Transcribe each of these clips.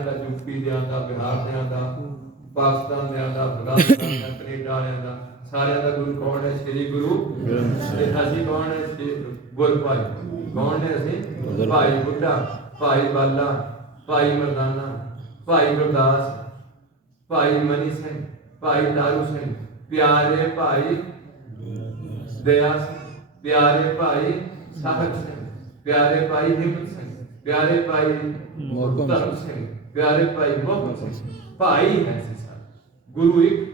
ਦਾ UP ਦੇ ਦਾ ਬਿਹਾਰ ਦਿਆਂ ਦਾ ਪਾਕਿਸਤਾਨ ਦਿਆਂ ਦਾ ਅਫਗਾਨਿਸਤਾਨ ਦਾ ਕੈਨੇਡਾ ਵਾਲਿਆਂ ਦਾ, ਸਾਰਿਆਂ ਦਾ ਗੁਰੂ ਕੌਣ ਹੈ? ਸ੍ਰੀ ਗੁਰੂ ਤੇ ਅਸੀਂ ਕੌਣ ਹੈ? ਸ੍ਰੀ ਗੁਰ ਭਾਈ ਕੌਣ ਨੇ ਅਸੀਂ? ਭਾਈ ਬੁੱਢਾ, ਭਾਈ ਬਾਲਾ, ਭਾਈ ਮਰਦਾਨਾ, ਭਾਈ ਗੁਰਦਾਸ, ਭਾਈ ਮਨੀ ਸਿੰਘ, ਭਾਈ ਦਾਰੂ ਸਿੰਘ, ਪਿਆਰੇ ਭਾਈ ਦਇਆ ਸਿੰਘ, ਪਿਆਰੇ ਭਾਈ ਸਾਹਿਬ ਸਿੰਘ, ਪਿਆਰੇ ਭਾਈ ਹਿੰਮਤ ਸਿੰਘ, ਪਿਆਰੇ ਭਾਈ ਮੋਹਕਮ ਧਰਮ ਸਿੰਘ ਪਿਆਰੇ ਭਾਈ ਮੋਹਕਮ ਸਿੰਘ ਭਾਈ ਹੈ ਅਸੀਂ ਸਾਰੇ ਗੁਰੂ ਇੱਕ,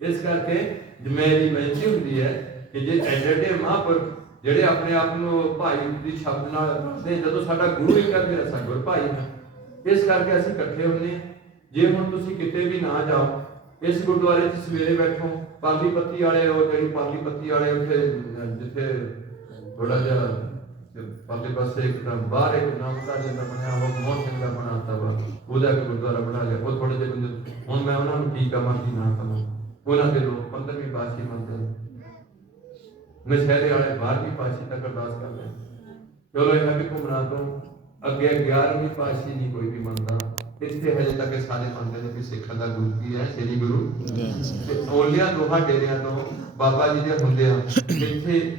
ਇਸ ਕਰਕੇ ਮੇਰੀ ਬੇਨਤੀ ਹੁੰਦੀ ਹੈ ਕਿ ਜੇ ਐਡੇ ਮਹਾਂਪੁਰਖ ਜਿਹੜੇ ਆਪਣੇ ਆਪ ਨੂੰ ਭਾਈ ਦੀ ਸ਼ਬਦ ਨਾਲ ਦੇ ਜਦੋਂ ਸਾਡਾ ਗੁਰੂ ਹੀ ਕਹਿੰਦੇ ਅਸਾਂ ਗੁਰ ਭਾਈ ਹਾਂ। ਇਸ ਕਰਕੇ ਅਸੀਂ ਇਕੱਠੇ ਹੁੰਦੇ ਹਾਂ। ਜੇ ਹੁਣ ਤੁਸੀਂ ਕਿਤੇ ਵੀ ਨਾ ਜਾਓ, ਇਸ ਗੁਰਦੁਆਰੇ 'ਚ ਸਵੇਰੇ ਬੈਠੋ, ਪਾਲੀ ਪੱਤੀ ਵਾਲੇ ਉਹ ਜਿਹੜੀ ਪਾਲੀ ਪੱਤੀ ਵਾਲੇ ਉੱਥੇ, ਜਿੱਥੇ ਥੋੜਾ ਜਿਹਾ ਪਾਲੇ ਪਾਸੇ ਇੱਕ ਤਾਂ ਬਾਹਰ ਇੱਕ ਨਾਮਤਾ ਜਿਹਾ ਬਣਿਆ ਉਹ ਮੋਹਨ ਸਿੰਘ ਦਾ ਬਣਾਤਾ ਵਾ। ਉਹਦਾ ਇੱਕ ਗੁਰਦੁਆਰਾ ਬਣਾ ਲਿਆ। ਉਹ ਥੋੜੇ ਜਿਹੇ ਬੰਦੇ ਹੁਣ ਮੈਂ ਉਹਨਾਂ ਨੂੰ ਕੀ ਕਹਾਂ ਕੀ ਨਾ ਕਹਾਂ। ਉਹਨਾਂ ਦੇ ਲੋਕ 15ਵੀਂ ਪਾਸ਼ੀ ਮੰਨਦੇ ਨਸ਼ਹਿਰੇ ਵਾਲੇ 12ਵੀਂ ਪਾਸ਼ੀ ਤੱਕ ਅਰਦਾਸ ਕਰਦੇ। ਚਲੋ ਇਹ ਹੈ ਕਿ ਘੁਮਰਾ ਤੋਂ ਅੱਗੇ 11ਵੀਂ ਪਾਸ਼ੀ ਨਹੀਂ ਕੋਈ ਵੀ ਮੰਨਦਾ। ਇੱਥੇ ਹਜੇ ਤੱਕ ਸਾਰੇ ਮੰਨਦੇ ਨੇ ਕਿ ਸਿੱਖਾਂ ਦਾ ਗੁਰੂ ਕੀ ਹੈ ਸ੍ਰੀ ਗੁਰੂ। ਤੇ ਓਲਿਆਂ ਦੋਹਾਂ ਡੇਰਿਆਂ ਤੋਂ ਬਾਬਾ ਜੀ ਦੇ ਹੁੰਦੇ ਆ। ਇੱਥੇ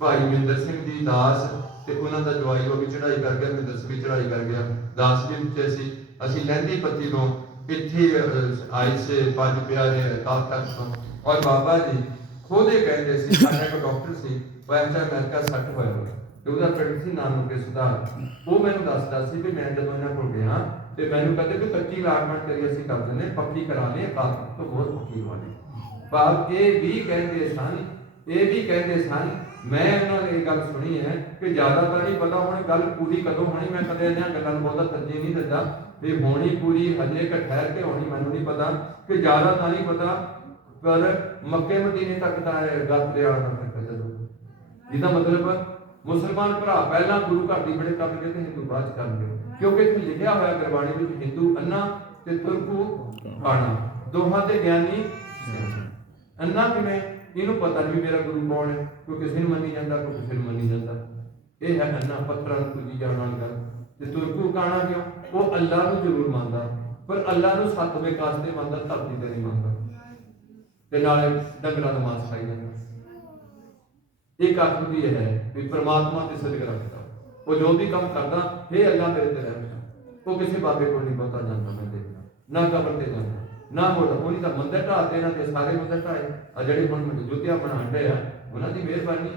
ਭਾਈ ਮਿੰਦਰ ਸਿੰਘ ਜੀ ਦਾਸ ਤੇ ਉਹਨਾਂ ਦਾ ਜਵਾਈ ਉਹ ਵੀ ਚੜਾਈ ਕਰ ਗਿਆ ਮਿੰਦਰ ਸਿੰਘ ਵੀ ਚੜਾਈ ਕਰ ਗਿਆ। ਦਾਸ ਜੀ ਵਿੱਚ ਅਸੀਂ ਅਸੀਂ ਲਹਿੰਦੀ ਪੱਤੀ ਤੋਂ ਇੱਥੇ ਆਏ ਸੇ, ਪੰਜ ਪਿਆਰੇ ਅਕਾਲ ਤਖਤ ਤੋਂ। ਔਰ ਬਾਬਾ ਜੀ ਖੁਦ ਕਹਿੰਦੇ ਸੀ, ਸਾਡਾ ਇੱਕ ਡਾਕਟਰ ਸੀ, ਉਹ ਐਚਾ ਅਮਰੀਕਾ ਸੱਟ ਹੋਇਆ ਹੋਇਆ। ਤੇ ਉਹਦਾ ਪਿੰਡ ਸੀ ਨਾਨੂ ਕੇ ਸੁਧਾਰ। ਉਹ ਮੈਨੂੰ ਦੱਸਦਾ ਸੀ ਵੀ ਮੈਂ ਜਦੋਂ ਇਹਨਾਂ ਕੋਲ ਗਿਆ, ਤੇ ਮੈਨੂੰ ਕਹਿੰਦੇ ਵੀ ਕੱਚੀ ਲਾਗਮੈਂਟ ਕਰੀ ਅਸੀਂ ਕਰ ਦਿੰਦੇ, ਪੱਕੀ ਕਰਾ ਲਈ ਅਕਾਲ ਤੋਂ ਬਹੁਤ ਪੱਕੀ ਹੋਣੀ ਬਾਪ, ਇਹ ਵੀ ਕਹਿੰਦੇ ਸਨ, ਇਹ ਵੀ ਕਹਿੰਦੇ ਸਨ ਮੈਂ ਉਹਨਾਂ ਦੀ ਇਹ ਗੱਲ ਸੁਣੀ ਹੈ ਕਿ ਜ਼ਿਆਦਾ ਤਾਂ ਨਹੀਂ ਪਤਾ ਹੁਣ ਗੱਲ ਪੂਰੀ ਕਦੋਂ ਹੋਣੀ, ਮੈਂ ਕਦੇ ਇਹਨਾਂ ਗੱਲਾਂ ਨੂੰ ਬਹੁਤਾ ਤਰਜੀਹ ਨਹੀਂ ਦਿੰਦਾ। ਵੀ ਹੋਣੀ ਪੂਰੀ, ਹਜੇ ਕ ਠਹਿਰ ਕੇ ਹੋਣੀ, ਮੈਨੂੰ ਨਹੀਂ ਪਤਾ। ਕਿ ਜ਼ਿਆਦਾ ਤਾਂ ਨਹੀਂ ਪਤਾ, ਪਰ ਮੱਕੇ ਮਦੀਨੇ ਤੱਕ ਤਾਂ ਗੱਲ ਤੇ ਆਉਣਾ ਤੱਕ ਜਦੋਂ ਜਿਹਦਾ ਮਤਲਬ ਮੁਸਲਮਾਨ ਭਰਾ ਪਹਿਲਾਂ ਗੁਰੂ ਘਰ ਦੀ ਬੜੇ ਕਰਨਗੇ ਤੇ ਹਿੰਦੂ ਬਾਅਦ ਕਰਨਗੇ ਕਿਉਂਕਿ ਇੱਥੇ ਲਿਖਿਆ ਹੋਇਆ ਗੁਰਬਾਣੀ ਵਿੱਚ ਹਿੰਦੂ ਅੰਨਾ ਤੇ ਤੁਰਕੂ ਖਾਣਾ। ਦੋਹਾਂ ਦੇ ਗਿਆਨੀ। ਅੰਨਾ ਕਿਵੇਂ? ਇਹਨੂੰ ਪਤਾ ਨਹੀਂ ਮੇਰਾ ਗੁਰੂ ਕੌਣ ਹੈ, ਕੋਈ ਕਿਸੇ ਨੂੰ ਮੰਨੀ ਜਾਂਦਾ, ਕੋਈ ਕਿਸੇ ਨੂੰ ਮੰਨੀ ਜਾਂਦਾ। ਇਹ ਹੈ ਅੰਨਾ ਪੱਥਰਾਂ ਨੂੰ ਪੂਜੀ ਜਾਣ ਵਾਲੀ ਤੇ ਤੁਰਕੂ ਕਾਣਾ ਕਿਉਂ? ਉਹ ਅੱਲਾ ਨੂੰ ਜ਼ਰੂਰ ਮੰਨਦਾ। ਪਰ ਅੱਲਾ ਨੂੰ ਸੱਤਵੇਂ ਕਾਸ ਮੰਨਦਾ, ਧਰਤੀ ਤੇ ਨਹੀਂ ਮੰਨਦਾ। ਤੇ ਨਾਲੇ ਡੰਗਰਾਂ ਦਾ ਮਾਸ ਖਾਈ ਜਾਂਦਾ। ਇੱਕ ਅੱਖ ਵੀ ਹੈ ਵੀ ਪ੍ਰਮਾਤਮਾ ਤੇ ਸਦਕ ਰੱਖਦਾ। ਉਹ ਜੋ ਵੀ ਕੰਮ ਕਰਦਾ, ਇਹ ਅੱਲਾ ਮੇਰੇ ਤੇ ਰਹਿਮਤ ਉਹ ਕਿਸੇ ਬਾਬੇ ਕੋਲ ਨਹੀਂ ਪਹੁੰਚਾ ਜਾਂਦਾ, ਮੈਂ ਦੇਖਦਾ। ਨਾ ਕਬਰ ਤੇ ਜਾਂਦਾ। ਨਾ ਮੋੜਾ ਉਹਨੀ ਤਾਂ ਮੰਦਰ ਢਾਤੇ ਇਹਨਾਂ ਦੇ ਸਾਰੇ ਮੰਦਰ ਢਾਏ ਆ ਜਿਹੜੇ ਹੁਣ ਜੁੱਤੀਆਂ ਬਣਾਉਂਦੇ ਆ, ਉਹਨਾਂ ਦੀ ਮਿਹਰਬਾਨੀ।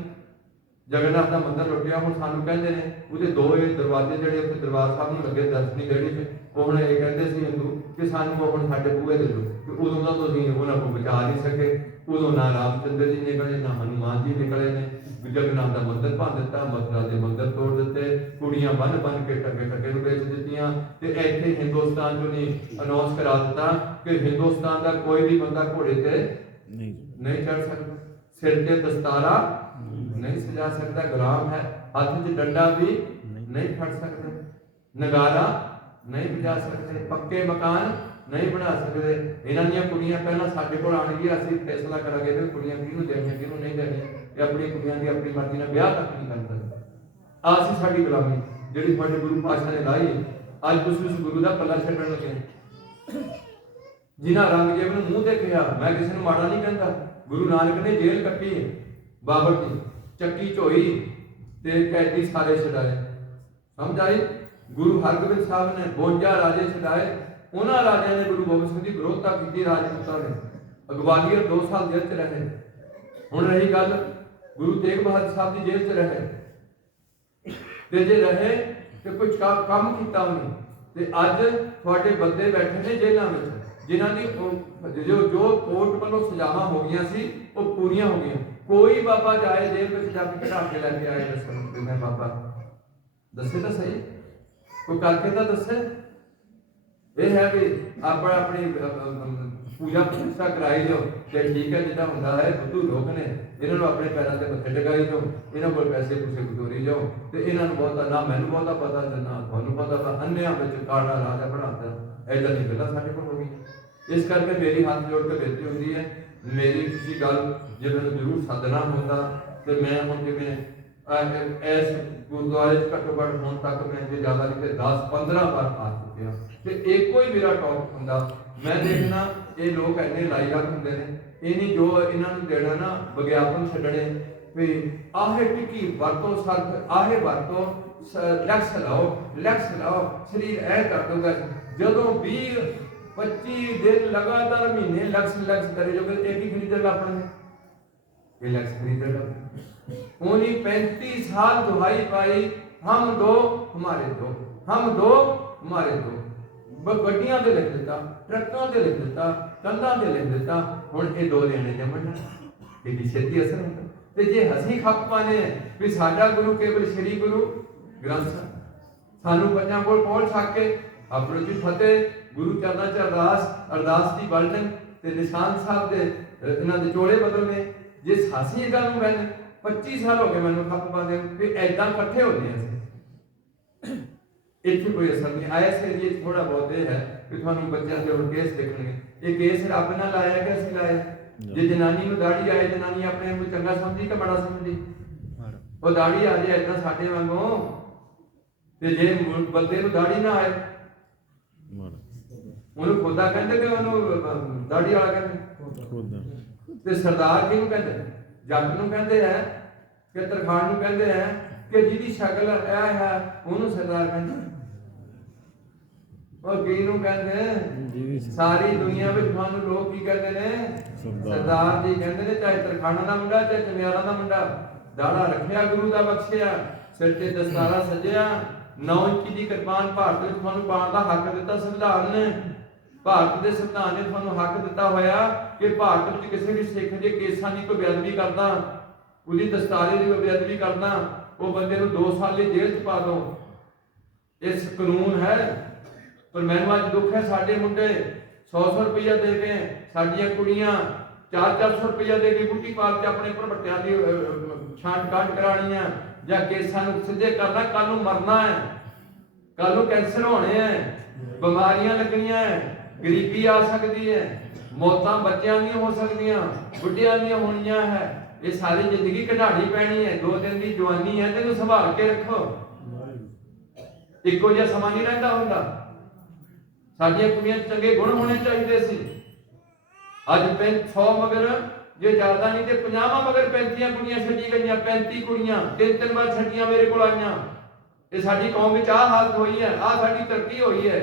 ਜਗਨਨਾਥ ਦਾ ਮੰਦਰ ਲੁੱਟਿਆ, ਹੁਣ ਸਾਨੂੰ ਕਹਿੰਦੇ ਨੇ, ਉਹਦੇ ਦੋ ਇਹ ਦਰਵਾਜ਼ੇ ਜਿਹੜੇ ਉੱਥੇ ਦਰਬਾਰ ਸਾਹਿਬ ਨੂੰ ਲੱਗੇ, ਦਰਸ਼ਨੀ ਜਿਹੜੀ ਚ ਹੁਣ ਇਹ ਕਹਿੰਦੇ ਸੀ ਹਿੰਦੂ ਕਿ ਸਾਨੂੰ ਉਹ ਸਾਡੇ ਬੂਹੇ ਦੇ ਦਿਓ ਕਿ ਉਦੋਂ ਦਾ ਤੁਸੀਂ ਉਹਨਾਂ ਨੂੰ ਬਚਾ ਨਹੀਂ ਸਕੇ। ਉਦੋਂ ਨਾ ਰਾਮਚੰਦਰ ਜੀ ਨਿਕਲੇ ਨਾ ਹਨੂਮਾਨ ਜੀ ਨਿਕਲੇ ਨੇ। ਜਗਨਨਾਥ ਦਾ ਮੰਦਰ ਭੰਨ ਦਿੱਤਾ ਮਥੁਰਾ ਦੇ ਮੰਦਰ ਤੋੜ ਦਿੱਤੇ। ਕੁੜੀਆਂ ਬੰਨ ਬੰਨ ਕੇ ਟੱਗੇ ਟੱਗੇ ਨੂੰ ਵੇਚ ਦਿੱਤੀਆਂ। ਤੇ ਇੱਥੇ ਹਿੰਦੁਸਤਾਨ ਚੋਂ ਨੇ ਅਨਾਉਂਸ ਕਰਾ ਦਿੱਤਾ ਕਿ ਹਿੰਦੁਸਤਾਨ ਦਾ ਕੋਈ ਵੀ ਬੰਦਾ ਘੋੜੇ ਤੇ ਨਹੀਂ। ਨਹੀਂ ਚੜ ਸਕਦਾ। ਸਿਰ ਤੇ ਦਸਤਾਰਾ ਨਹੀਂ ਸਜਾ ਸਕਦਾ ਗੁਲਾਮ ਹੈ। ਹੱਥ 'ਚ ਡੰਡਾ ਵੀ ਨਹੀਂ ਫੜ ਸਕਦੇ। ਨਗਾਰਾ ਨਹੀਂ ਵਜਾ ਸਕਦੇ। ਪੱਕੇ ਮਕਾਨ ਨਹੀਂ ਬਣਾ ਸਕਦੇ। ਇਹਨਾਂ ਦੀਆਂ ਕੁੜੀਆਂ ਪਹਿਲਾਂ ਸਾਡੇ ਕੋਲ ਆਉਣਗੀਆਂ ਅਸੀਂ ਫੈਸਲਾ ਕਰਾਂਗੇ ਕਿ ਕੁੜੀਆਂ ਕਿਹਨੂੰ ਦੇਣੀਆਂ, ਕਿਹਨੂੰ ਨਹੀਂ ਦੇਣੀਆਂ ਇਹ ਆਪਣੀ ਕੁੜੀਆਂ ਦੀ ਆਪਣੀ ਮਰਜ਼ੀ ਨਾਲ ਵਿਆਹ ਤੱਕ ਨਹੀਂ ਕਰ ਸਕਦੇ ਆਹ ਸੀ ਸਾਡੀ ਗੁਲਾਮੀ, ਜਿਹੜੀ ਤੁਹਾਡੇ ਗੁਰੂ ਪਾਤਸ਼ਾਹ ਨੇ ਲਾਈ ਅੱਜ ਤੁਸੀਂ ਉਸ ਗੁਰੂ ਦਾ ਪੱਲਾ ਛੱਡਣ ਲੱਗੇ ਜਿਨ੍ਹਾਂ ਰੰਗਜੀਤ ਨੂੰ ਮੂੰਹ ਤੇ ਕਿਹਾ, ਮੈਂ ਕਿਸੇ ਨੂੰ ਮਾੜਾ ਨਹੀਂ ਕਹਿੰਦਾ। ਗੁਰੂ ਨਾਨਕ ਨੇ ਜੇਲ੍ਹ ਕੱਟੀ ਹੈ, ਬਾਬਰ ਦੀ, ਚੱਕੀ ਝੋਈ ਤੇ ਕੈਦੀ ਸਾਰੇ ਛਡਾਏ। ਸਮਝ ਆਈ? ਗੁਰੂ ਹਰਗੋਬਿੰਦ ਸਾਹਿਬ ਨੇ 52 ਰਾਜੇ ਛਡਾਏ ਉਹਨਾਂ ਰਾਜਿਆਂ ਨੇ ਗੁਰੂ ਗੋਬਿੰਦ ਸਿੰਘ ਦੀ ਵਿਰੋਧਤਾ ਕੀਤੀ, ਰਾਜਪੂਤਾਂ ਨੇ। ਅਗਵਾਲੀਅਰ 2 ਸਾਲ ਜੇਲ੍ਹ 'ਚ ਰਹੇ। ਹੁਣ ਰਹੀ ਗੱਲ ਗੁਰੂ ਤੇਗ ਬਹਾਦਰ ਸਾਹਿਬ ਦੀ ਜੇਲ੍ਹ 'ਚ ਰਹੇ। ਤੇ ਜੇ ਰਹੇ, ਤੇ ਕੁਝ ਕੰਮ ਕੀਤਾ ਉਹਨੇ। ਤੇ ਅੱਜ ਤੁਹਾਡੇ ਬੰਦੇ ਬੈਠੇ ਨੇ ਜੇਲ੍ਹਾਂ ਵਿੱਚ, ਜਿਨ੍ਹਾਂ ਦੀ ਜੋ ਜੋ ਕੋਰਟ ਵੱਲੋਂ ਸਜ਼ਾਵਾਂ ਹੋ ਗਈਆਂ ਸੀ, ਉਹ ਪੂਰੀਆਂ ਹੋ ਗਈਆਂ। ਕੋਈ ਬਾਬਾ ਜਾਏ ਜੇਲ੍ਹ ਵਿੱਚ ਜਾ ਕੇ ਕਢਾ ਕੇ ਲੈ ਕੇ ਆਏ ਦੱਸਣ ਮੈਂ ਬਾਬਾ। ਦੱਸੇ ਤਾਂ ਸਹੀ। ਕੋਈ ਕਰਕੇ ਤਾਂ ਦੱਸੇ। ਇਹ ਹੈ ਵੀ ਆਪਣਾ ਆਪਣੀ ਪੂਜਾ ਪ੍ਰਤਿਸ਼ਠਾ ਕਰਾਈ ਜੋ, ਤੇ ਠੀਕ ਹੈ, ਜਿੱਦਾਂ ਹੁੰਦਾ ਹੈ, ਬੁੱਧੂ ਲੋਕ ਨੇ, ਇਹਨਾਂ ਨੂੰ ਆਪਣੇ ਪੈਰਾਂ ਤੇ ਮੱਥੇ ਟਿਕਾਈ ਜੋ, ਇਹਨਾਂ ਕੋਲ ਪੈਸੇ ਪੂਸੇ ਬਟੋਰੀ ਜਾਓ ਤੇ ਇਹਨਾਂ ਨੂੰ ਬਹੁਤਾ, ਨਾ ਮੈਨੂੰ ਬਹੁਤਾ ਪਤਾ, ਤੇ ਨਾ ਤੁਹਾਨੂੰ ਪਤਾ, ਤਾਂ ਅੰਨਿਆਂ ਵਿੱਚ ਕਾੜਾ ਰਾਜਾ ਬਣਾਤਾ ਐਦਾਂ ਦੀ ਗੱਲਾਂ ਸਾਡੇ ਕੋਲ ਹੋ ਗਈਆਂ ਇਸ ਕਰਕੇ ਮੇਰੀ ਹੱਥ ਜੋੜ ਕੇ ਬੇਨਤੀ ਹੁੰਦੀ ਹੈ, ਮੇਰੀ ਤੁਸੀਂ ਗੱਲ, ਜੇ ਮੈਨੂੰ ਜ਼ਰੂਰ ਸੱਦਣਾ ਹੁੰਦਾ, ਤੇ ਮੈਂ ਹੁਣ ਜਿਵੇਂ ਇਸ ਗੁਰਦੁਆਰੇ ਚ ਘੱਟੋ ਤੱਕ ਮੈਂ ਜੇ ਜ਼ਿਆਦਾ ਨਹੀਂ ਤੇ 10 15 ਵਾਰ ਆ ਚੁੱਕਿਆ। ਤੇ ਇੱਕੋ ਹੀ ਮੇਰਾ ਟੌਪ ਹੁੰਦਾ, ਮੈਂ ਦੇਖਣਾ ਇਹ ਲੋਕ ਐਨੇ ਲਾਇਕ ਹੁੰਦੇ ਨੇ, ਇਹ ਨਹੀਂ ਜੋ ਇਹਨਾਂ ਨੂੰ ਦੇਣਾ ਨਾ ਵਿਗਿਆਪਨ ਛੱਡਣੇ, ਵੀ ਆਹੇ ਟਿੱਕੀ ਵਰਤੋਂ ਸਰਤ ਆਹੇ ਵਰਤੋਂ ਲੈਕਸ ਲਾਓ ਲੈਕਸ ਲਾਓ, ਸਰੀਰ ਐ ਕਰ ਦੋਗਾ ਜਦੋਂ 20 25 ਦਿਨ ਲਗਾਤਾਰ ਮਹੀਨੇ ਲਕਸ ਲਕਸ ਕਰੇ ਜੋ ਕਿ ਇੱਕ ਹੀ ਖਰੀਦਣ ਲੱਗ ਇਹ ਲਕਸ ਖਰੀਦਣ ਲੱਗ उन्हीं पैंतीस साल दुहाई पाई हम दो हमारे दो हम दो हमारे दो ਬ- ਗੱਡੀਆਂ ਤੇ ਲਿਖ ਦਿੱਤਾ ਟਰੱਕਾਂ ਤੇ ਲਿਖ ਦਿੱਤਾ ਕੰਧਾਂ ਤੇ ਲਿਖ ਦਿੱਤਾ ਹੁਣ ਇਹ ਦੋ ਲੈਣੇ ਜਮਣ ਕਿੰਨੀ ਛੇਤੀ ਅਸਰ ਹੁੰਦਾ ਤੇ ਜੇ ਹਸੀ ਖੱਪ ਪਾਣੇ ਹੈ ਵੀ ਸਾਡਾ ਗੁਰੂ ਕੇਵਲ ਸ੍ਰੀ ਗੁਰੂ ਗ੍ਰੰਥ ਸਾਹਿਬ ਸਾਨੂੰ ਪੰਜਾਂ ਕੋਲ ਪਹੁੰਚ ਸਕੇ ਆਪਣੀ ਜੀ ਫਤਿਹ ਗੁਰੂ ਚਰਨਾਂ ਚ ਅਰਦਾਸ ਅਰਦਾਸ ਦੀ ਬਲਟਨ ਤੇ ਨਿਸ਼ਾਨ ਸਾਹਿਬ ਦੇ ਅਹ, ਇਹਨਾਂ ਦੇ ਚੋਲੇ ਬਦਲਨੇ ਜੇ ਸਾਸੀ ਇਹ ਗੱਲ ਨੂੰ ਮੈਂ 25 ਸਾਲ ਹੋ ਗਏ ਮੈਨੂੰ ਖੱਪ ਪਾਉਂਦੇ ਵੀ ਐਦਾਂ ਇਕੱਠੇ ਹੁੰਦੇ ਅਸੀਂ। ਇੱਥੇ ਕੋਈ ਅਸਰ ਨਹੀਂ ਆਇਆ ਸੀ ਇਹ ਥੋੜਾ ਬਹੁਤ ਇਹ ਹੈ ਕਿ ਤੁਹਾਨੂੰ ਬੱਚਿਆਂ ਦੇ ਹੁਣ ਕੇਸ ਦੇਖਣਗੇ। ਇਹ ਕੇਸ ਰੱਬ ਨਾਲ ਲਾਇਆ ਕਿ ਅਸੀਂ ਲਾਇਆ? ਜੇ ਜਨਾਨੀ ਨੂੰ ਦਾੜੀ ਆਏ ਜਨਾਨੀ ਆਪਣੇ ਆਪ ਨੂੰ ਚੰਗਾ ਸਮਝਦੀ ਕਿ ਬੜਾ ਸਮਝਦੀ? ਉਹ ਦਾੜੀ ਆ ਜਾਏ ਏਦਾਂ ਸਾਡੇ ਵਾਂਗੂ ਤੇ ਜੇ ਬੰਦੇ ਨੂੰ ਦਾੜੀ ਨਾ ਆਏ। ਉਹਨੂੰ ਖੁਦਾ ਕਹਿੰਦੇ ਕਿ ਉਹਨੂੰ ਦਾੜੀ ਵਾਲਾ ਕਹਿੰਦੇ? ਤੇ ਸਰਦਾਰ ਕਿਹਨੂੰ ਕਹਿੰਦੇ? ਜੱਟ ਨੂੰ ਕਹਿੰਦੇ ਹੈ ਕਿ ਤਰਖਾਣ ਨੂੰ ਕਹਿੰਦੇ ਹੈ ਕਿ ਜਿਹਦੀ ਸ਼ਕਲ ਇਹ ਹੈ ਉਹਨੂੰ ਸਰਦਾਰ ਕਹਿੰਦੇ ਉਹ ਕੀ ਨੂੰ ਕਹਿੰਦੇ ਸਾਰੀ ਦੁਨੀਆ ਵਿੱਚ ਤੁਹਾਨੂੰ ਲੋਕ ਕੀ ਕਹਿੰਦੇ ਨੇ? ਸਰਦਾਰ। ਜੀ ਕਹਿੰਦੇ ਨੇ ਚਾਹੇ ਤਰਖਾਣਾ ਦਾ ਮੁੰਡਾ ਚਾਹੇ ਚਮਿਆਰਾ ਦਾ ਮੁੰਡਾ ਦਾੜਾ ਰੱਖਿਆ ਗੁਰੂ ਦਾ ਬਖਸ਼ਿਆ ਸਿਰ ਤੇ ਦਸਤਾਰਾ ਸਜਿਆ 9 ਇੰਚੀ ਦੀ ਕਿਰਪਾਨ ਭਾਰਤ ਵਿੱਚ ਤੁਹਾਨੂੰ ਪਾਉਣ ਦਾ ਹੱਕ ਦਿੱਤਾ ਸੰਵਿਧਾਨ ਨੇ। ਭਾਰਤ ਦੇ ਸੰਵਿਧਾਨ ਨੇ ਤੁਹਾਨੂੰ ਹੱਕ ਦਿੱਤਾ ਹੋਇਆ ਕਿ ਭਾਰਤ ਵਿੱਚ ਕਿਸੇ ਵੀ ਸਿੱਖ ਦੇ ਕੇਸਾਂ ਦੀ ਕੋਈ ਬੇਅਦਬੀ ਕਰਦਾ। ਉਹਦੀ ਦਸਤਾਰੇ ਦੀ ਬੇਅਦਬੀ ਕਰਦਾ ਉਹ ਬੰਦੇ ਨੂੰ 2 ਸਾਲ ਲਈ ਜੇਲ੍ਹ 'ਚ ਪਾ ਦੋ। ਇਸ ਕਾਨੂੰਨ ਹੈ, ਪਰ ਮੈਨੂੰ ਅੱਜ ਦੁੱਖ ਹੈ, ਸਾਡੇ ਮੁੰਡੇ 100-100 ਰੁਪਇਆ ਦੇ ਕੇ, ਸਾਡੀਆਂ ਕੁੜੀਆਂ 4-400 ਰੁਪਇਆ ਦੇ ਕੇ ਬੁੱਟੀ ਪਾਲ ਕੇ ਆਪਣੇ ਭਰਵੱਟਿਆਂ ਦੀ ਛਾਂਟ ਕਾਟ ਕਰਾਣੀਆਂ ਜਾਂ ਕੇਸਾਂ ਨੂੰ ਸਿੱਧੇ ਕਰਨਾ ਕੱਲ ਨੂੰ ਮਰਨਾ ਹੈ। ਕੱਲ ਨੂੰ ਕੈਂਸਰ ਹੋਣੇ ਹੈ, ਬਿਮਾਰੀਆਂ ਲੱਗਣੀਆਂ ਹੈ, ਗਰੀਬੀ ਆ ਸਕਦੀ ਹੈ, ਮੌਤਾਂ ਬੱਚਿਆਂ ਦੀਆਂ ਹੋ ਸਕਦੀਆਂ, ਬੁੱਢਿਆਂ ਦੀਆਂ ਹੋਣੀਆਂ ਹੈ। ਇਹ ਸਾਰੀ ਜ਼ਿੰਦਗੀ ਕਢਾਣੀ ਪੈਣੀ ਹੈ, ਦੋ ਦਿਨ ਦੀ ਜਵਾਨੀ ਹੈ, ਤੈਨੂੰ ਸੰਭਾਲ ਕੇ ਰੱਖੋ। ਇੱਕੋ ਜਿਹਾ ਸਮਾਂ ਨਹੀਂ ਰਹਿੰਦਾ ਹੁੰਦਾ। ਸਾਡੀਆਂ ਕੁੜੀਆਂ ਚੰਗੇ ਗੁਣ ਹੋਣੇ ਚਾਹੀਦੇ ਸੀ। ਅੱਜ 100 ਮਗਰ, ਜੇ ਜ਼ਿਆਦਾ ਨਹੀਂ ਤੇ 50 ਮਗਰ 35 ਕੁੜੀਆਂ ਛੱਡੀ ਗਈਆਂ 35 ਕੁੜੀਆਂ, ਤਿੰਨ ਤਿੰਨ ਵਾਰ ਛੱਡੀਆਂ ਮੇਰੇ ਕੋਲ ਆਈਆਂ। ਇਹ ਸਾਡੀ ਕੌਮ ਵਿੱਚ ਆਹ ਹਾਲਤ ਹੋਈ ਹੈ, ਆਹ ਸਾਡੀ ਤਰੱਕੀ ਹੋਈ ਹੈ,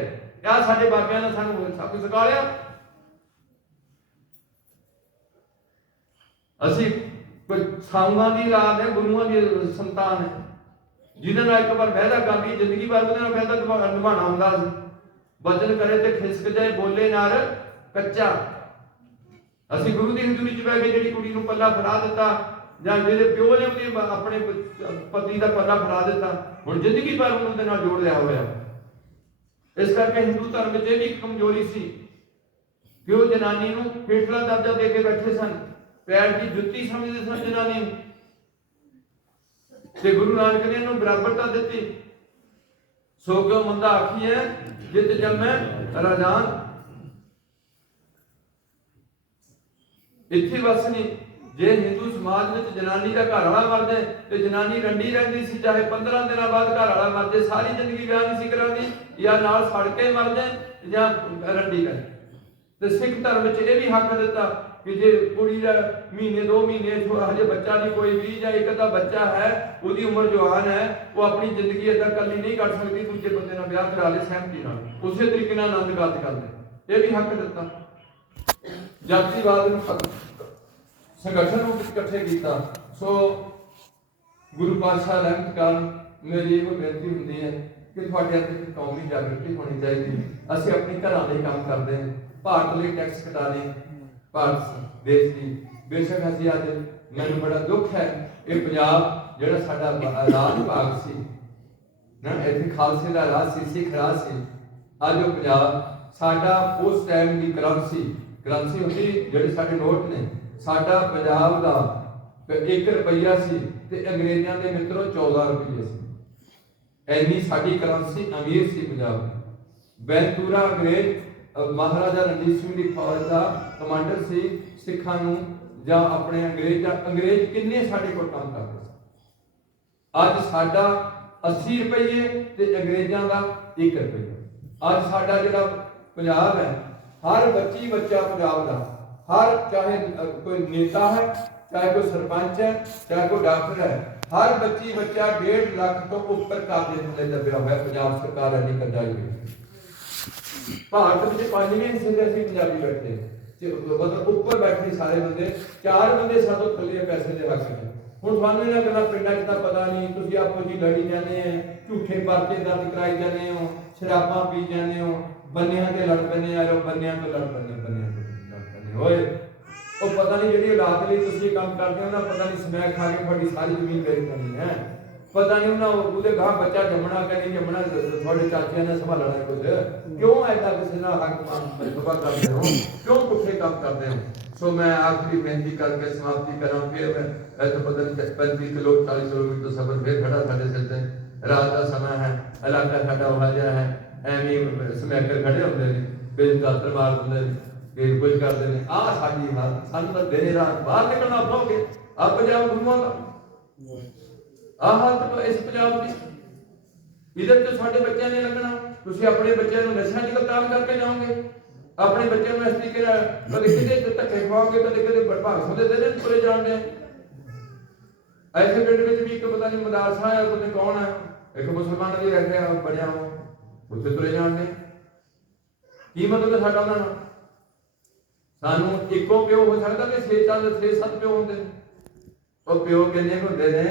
ਆਹ ਸਾਡੇ ਬਾਬਿਆਂ ਨੇ ਸਾਨੂੰ ਸਭ ਕੁਝ ਲਿਆ। ਅਸੀਂ ਸਾਊਆਂ ਦੀ ਰਾਤ ਹੈ, ਗੁਰੂਆਂ ਦੀ ਸੰਤਾਨ ਹੈ? ਜਿਹਦੇ ਨਾਲ ਇੱਕ ਵਾਰ ਵਾਅਦਾ ਕਰ ਜ਼ਿੰਦਗੀ ਭਰ ਉਹਦੇ ਨਾਲ ਵਾਅਦਾ ਨਿਭਾ- ਹੁੰਦਾ ਸੀ। ਵਚਨ ਕਰੇ ਤੇ ਖਿਸਕ ਜਾਏ, ਬੋਲੇ ਨਾਲ ਕੱਚਾ। ਅਸੀਂ ਗੁਰੂ ਦੀ ਹਜ਼ੂਰੀ ਚ ਬਹਿ ਕੇ ਜਿਹੜੀ ਕੁੜੀ ਨੂੰ ਪੱਲਾ ਫੜਾ ਦਿੱਤਾ, ਜਾਂ ਜਿਹੜੇ ਪਿਓ ਨੇ ਉਹਦੇ ਆਪਣੇ ਪਤੀ ਦਾ ਪੱਲਾ ਫੜਾ ਦਿੱਤਾ, ਹੁਣ ਜ਼ਿੰਦਗੀ ਭਰ ਉਹਨੂੰ ਉਹਦੇ ਨਾਲ ਜੋੜ ਲਿਆ ਹੋਇਆ। ਇਸ ਕਰਕੇ ਹਿੰਦੂ ਧਰਮ ਚ ਇਹ ਵੀ ਇੱਕ ਕਮਜ਼ੋਰੀ ਸੀ ਕਿ ਉਹ ਜਨਾਨੀ ਨੂੰ ਹੇਠਲਾ ਦਰਜਾ ਦੇ ਕੇ ਬੈਠੇ ਸਨ। ਪੈਰ ਦੀ ਜੁੱਤੀ ਸਮਝਦੇ ਸਨ ਜਨਾਨੀ ਤੇ ਗੁਰੂ ਨਾਨਕ ਨੇ ਇਹਨੂੰ ਬਰਾਬਰਤਾ ਦਿੱਤੀ। ਸੋ ਕਿਉ ਮੰਦਾ ਆਖੀਐ, ਜਿਤ ਜੰਮੈ ਰਾਜਾਨ ਇੱਥੇ ਬਸ ਜੇ ਹਿੰਦੂ ਸਮਾਜ ਵਿੱਚ ਜਨਾਨੀ ਦਾ ਘਰ ਵਾਲਾ ਮਰਦਾ, ਤੇ ਜਨਾਨੀ ਰੰਡੀ ਰਹਿੰਦੀ ਸੀ, ਚਾਹੇ 15 ਦਿਨਾਂ ਬਾਅਦ ਘਰ ਵਾਲਾ ਮਰਦੇ, ਸਾਰੀ ਜ਼ਿੰਦਗੀ ਵਿਆਹ ਨਹੀਂ ਸੀ ਕਰਾਉਂਦੀ, ਜਾਂ ਨਾਲ ਸੜ ਕੇ ਮਰ ਜਾਏ ਜਾਂ ਰੰਡੀ ਕਰੇ ਤੇ ਸਿੱਖ ਧਰਮ ਵਿੱਚ ਇਹ ਵੀ ਹੱਕ ਦਿੱਤਾ ਕਿ ਜੇ ਕੁੜੀ ਦਾ ਮਹੀਨੇ, ਦੋ ਮਹੀਨੇ ਹਜੇ ਬੱਚਾ ਨਹੀਂ, ਕੋਈ ਵੀ ਜਾਂ ਇੱਕ ਅੱਧਾ ਬੱਚਾ ਹੈ, ਉਹਦੀ ਉਮਰ ਜਵਾਨ ਹੈ, ਉਹ ਆਪਣੀ ਜ਼ਿੰਦਗੀ ਏਦਾਂ ਇਕੱਲੀ ਨਹੀਂ ਕੱਢ ਸਕਦੀ, ਦੂਜੇ ਬੰਦੇ ਨਾਲ ਵਿਆਹ ਕਰਾ ਲੇ ਸਹਿਮਤੀ ਨਾਲ। ਉਸੇ ਤਰੀਕੇ ਨਾਲ ਆਨੰਦ ਕਾਰਜ ਕਰਦੇ। ਇਹ ਵੀ ਹੱਕ ਦਿੱਤਾ। ਜਾਤੀਵਾਦ ਨੂੰ ਸੰਗਠਨ ਨੂੰ ਇਕੱਠੇ ਕੀਤਾ। ਸੋ ਗੁਰੂ ਪਾਤਸ਼ਾਹ ਰਹਿਮਤ ਕਰਨ ਮੇਰੀ ਇਹ ਬੇਨਤੀ ਹੁੰਦੀ ਹੈ ਕਿ ਤੁਹਾਡੇ ਅੰਦਰ ਕੌਮੀ ਜਾਗਰਤੀ ਹੋਣੀ ਚਾਹੀਦੀ ਹੈ। ਅਸੀਂ ਆਪਣੇ ਘਰਾਂ ਲਈ ਕੰਮ ਕਰਦੇ ਹਾਂ। ਭਾਰਤ ਲਈ ਟੈਕਸ ਕਟਾ ਕਟਾਣੇ ਭਾਰਤ ਦੇਸ਼ ਦੀ ਬੇਸ਼ੱਕ ਅਸੀਂ ਅੱਜ ਮੈਨੂੰ ਬੜਾ ਦੁੱਖ ਹੈ ਇਹ ਪੰਜਾਬ ਜਿਹੜਾ ਸਾਡਾ ਰਾਜ ਭਾਗ ਸੀ, ਨਾ ਇੱਥੇ ਖਾਲਸੇ ਦਾ ਰਾਜ ਸੀ, ਸਿੱਖ ਰਾਜ ਸੀ, ਅੱਜ ਉਹ ਪੰਜਾਬ ਸਾਡਾ ਉਸ ਟਾਈਮ ਦੀ ਕਰੰਸੀ ਕਰੰਸੀ ਹੁੰਦੀ ਜਿਹੜੇ ਸਾਡੇ ਨੋਟ ਨੇ, ਸਾਡਾ ਪੰਜਾਬ ਦਾ 1 ਰੁਪਈਆ ਸੀ ਤੇ ਅੰਗਰੇਜ਼ਾਂ ਦੇ ਮਿੱਤਰੋ 14 ਰੁਪਈਏ ਸੀ। ਐਨੀ ਸਾਡੀ ਕਰੰਸੀ ਅਮੀਰ ਸੀ ਪੰਜਾਬ ਦੀ। ਬੈਂਤੂਰਾ ਅੰਗਰੇਜ਼ ਮਹਾਰਾਜਾ ਰਣਜੀਤ ਸਿੰਘ ਦੀ ਫੌਜ ਦਾ ਕਮਾਂਡਰ ਸੀ, ਸਿੱਖਾਂ ਨੂੰ ਜਾਂ ਆਪਣੇ ਅੰਗਰੇਜ਼ਾਂ ਅੰਗਰੇਜ਼ ਕਿੰਨੇ ਸਾਡੇ ਕੋਲ ਕੰਮ ਕਰਦੇ ਅੱਜ ਸਾਡਾ 80 ਰੁਪਏ ਤੇ ਅੰਗਰੇਜ਼ਾਂ ਦਾ 1 ਰੁਪਏ ਅੱਜ ਸਾਡਾ ਜਿਹੜਾ ਪੰਜਾਬ ਹੈ, ਹਰ ਬੱਚੀ ਬੱਚਾ ਪੰਜਾਬ ਦਾ, ਹਰ ਚਾਹੇ ਕੋਈ ਨੇਤਾ ਹੈ, ਚਾਹੇ ਕੋਈ ਸਰਪੰਚ ਹੈ, ਚਾਹੇ ਕੋਈ ਡਾਕਟਰ ਹੈ, ਹਰ ਬੱਚੀ ਬੱਚਾ 1.5 ਲੱਖ ਤੋਂ ਉੱਪਰ ਕਾਬਲੇ ਥੱਲੇ ਦੱਬਿਆ ਹੋਇਆ ਪੰਜਾਬ ਸਰਕਾਰ ਨੇ ਕਰਦਾ ਹੋਈ। ਭਾਰਤ ਵਿੱਚ ਪੰਜਵੇਂ ਹਿੱਸੇ ਦੇ ਅਸੀਂ ਪੰਜਾਬੀ ਬੈਠੇ ਹਾਂ। ਤੇ ਮਤਲਬ ਉੱਪਰ ਬੈਠੇ ਸਾਰੇ ਬੰਦੇ, ਚਾਰ ਬੰਦੇ ਸਾਤੋਂ ਥੱਲੇ ਪੈਸੇ ਦੇ ਹੱਕ ਨੇ। ਹੁਣ ਤੁਹਾਨੂੰ ਇਹਨਾਂ ਗੱਲਾਂ ਪਿੰਡਾਂ 'ਚ ਤਾਂ ਪਤਾ ਨਹੀਂ, ਤੁਸੀਂ ਆਪੋ ਜੀ ਲੜੀ ਜਾਂਦੇ ਆ, ਝੂਠੇ ਪਰਚੇ ਦਰਜ ਕਰਾਈ ਜਾਂਦੇ ਹੋ, ਸ਼ਰਾਬਾਂ ਪੀ ਜਾਂਦੇ ਹੋ, ਬੰਨਿਆਂ ਤੇ ਲੜ ਪੈਂਦੇ ਆ ਲੋ ਬੰਨਿਆਂ ਤੋਂ ਲੜ ਪੈਂਦੇ ਬੰਨਿਆਂ ਤੋਂ ਲੜ ਪੈਂਦੇ ਓਏ, ਉਹ ਪਤਾ ਨਹੀਂ ਜਿਹੜੀ ਔਲਾਦ ਲਈ ਤੁਸੀਂ ਇਹ ਕੰਮ ਕਰਦੇ ਹੋ ਨਾ ਪਤਾ ਨਹੀਂ, ਸਮੈਕ ਖਾ ਕੇ ਤੁਹਾਡੀ ਸਾਰੀ ਜ਼ਮੀਨ ਵੇਚ ਕਰਨੀ ਹੈ। ਪਤਾ ਨਹੀਂ ਉਹਨਾਂ ਉਹਦੇ ਗਾਂ ਬੱਚਾ ਜੰਮਣਾ ਕਿ ਨਹੀਂ ਜੰਮਣਾ, ਤੁਹਾਡੇ ਚਾਚਿਆਂ ਨੇ ਸੰਭਾਲਣਾ ਕੁਝ ਕਿਉਂ ਐਦਾਂ ਕਿਸੇ ਨਾਲ ਹੱਕ ਮੰਗਵਾ ਕਰਦੇ ਹੋ? ਕਿਉਂ ਪੁੱਠੇ ਕੰਮ ਕਰਦੇ ਹੋ? ਸੋ ਮੈਂ ਆਖਰੀ ਬੇਨਤੀ ਕਰਕੇ ਸਮਾਪਤੀ ਕਰਾਂ, ਫਿਰ ਮੈਂ ਇੱਥੇ ਪਤਾ ਨਹੀਂ 35 ਕਿਲੋ 40 ਕਿਲੋਮੀਟਰ ਸਫ਼ਰ ਫਿਰ ਖੜਾ ਸਾਡੇ ਸਿਰ ਤੇ। ਰਾਤ ਦਾ ਸਮਾਂ ਹੈ, ਇਲਾਕਾ ਸਾਡਾ ਉਹ ਜਿਹਾ ਹੈ, ਐਵੇਂ ਸਮੈਕਰ ਖੜੇ ਹੁੰਦੇ ਨੇ ਬੇਦਾਤਰ ਮਾਰ ਦਿੰਦੇ ਨੇ ਇਹ ਕੁਝ ਕਰਦੇ ਨੇ। ਆਹ ਸਾਡੀ ਹਾਲਤ, ਸਾਨੂੰ ਤਾਂ ਦਿਨੇ ਰਾਤ ਬਾਹਰ ਨਿਕਲਣਾ ਔਖਾ ਹੋ ਗਿਆ ਆ ਪੰਜਾਬ ਗੁਰੂਆਂ ਦਾ। ਆਹ ਇਸ ਪੰਜਾਬ ਦੀ ਇਹਦੇ ਤੇ ਸਾਡੇ ਬੱਚਿਆਂ ਨੇ ਲੱਗਣਾ, ਤੁਸੀਂ ਆਪਣੇ ਬੱਚਿਆਂ ਨੂੰ ਨਸ਼ਿਆਂ ਦੀ ਕਤਾਬ ਕਰਕੇ ਜਾਓਗੇ। ਆਪਣੇ ਬੱਚਿਆਂ ਨੂੰ ਇਸ ਤਰੀਕੇ ਨਾਲ ਕਦੇ ਕਿਤੇ ਧੱਕੇ ਖਵਾਓਗੇ, ਕਦੇ ਕਦੇ ਬਰਭਾਗ ਦੇ ਦੇ ਤੁਰੇ ਜਾਣਦੇ ਐਸੇ ਪਿੰਡ ਵਿੱਚ ਵੀ ਇੱਕ ਪਤਾ ਨਹੀਂ ਮਦਾਰਸਾ ਹੈ ਪਤਾ ਕੌਣ ਹੈ ਇੱਕ ਮੁਸਲਮਾਨ ਦੀ ਰੱਖਿਆ ਬਣਿਆ ਹੋ ਉੱਥੇ ਤੁਰੇ ਜਾਂਦੇ ਕੀ ਮਤਲਬ ਸਾਡਾ ਉਹਨਾਂ ਨਾਲ ਸਾਨੂੰ ਇੱਕੋ ਪਿਓ ਹੋ ਸਕਦਾ ਕਿ ਛੇ ਚੱਲ ਛੇ ਸੱਤ ਪਿਓ ਹੁੰਦੇ। ਨੇ ਉਹ ਪਿਓ ਕਿੰਨੇ ਕੁ ਹੁੰਦੇ ਨੇ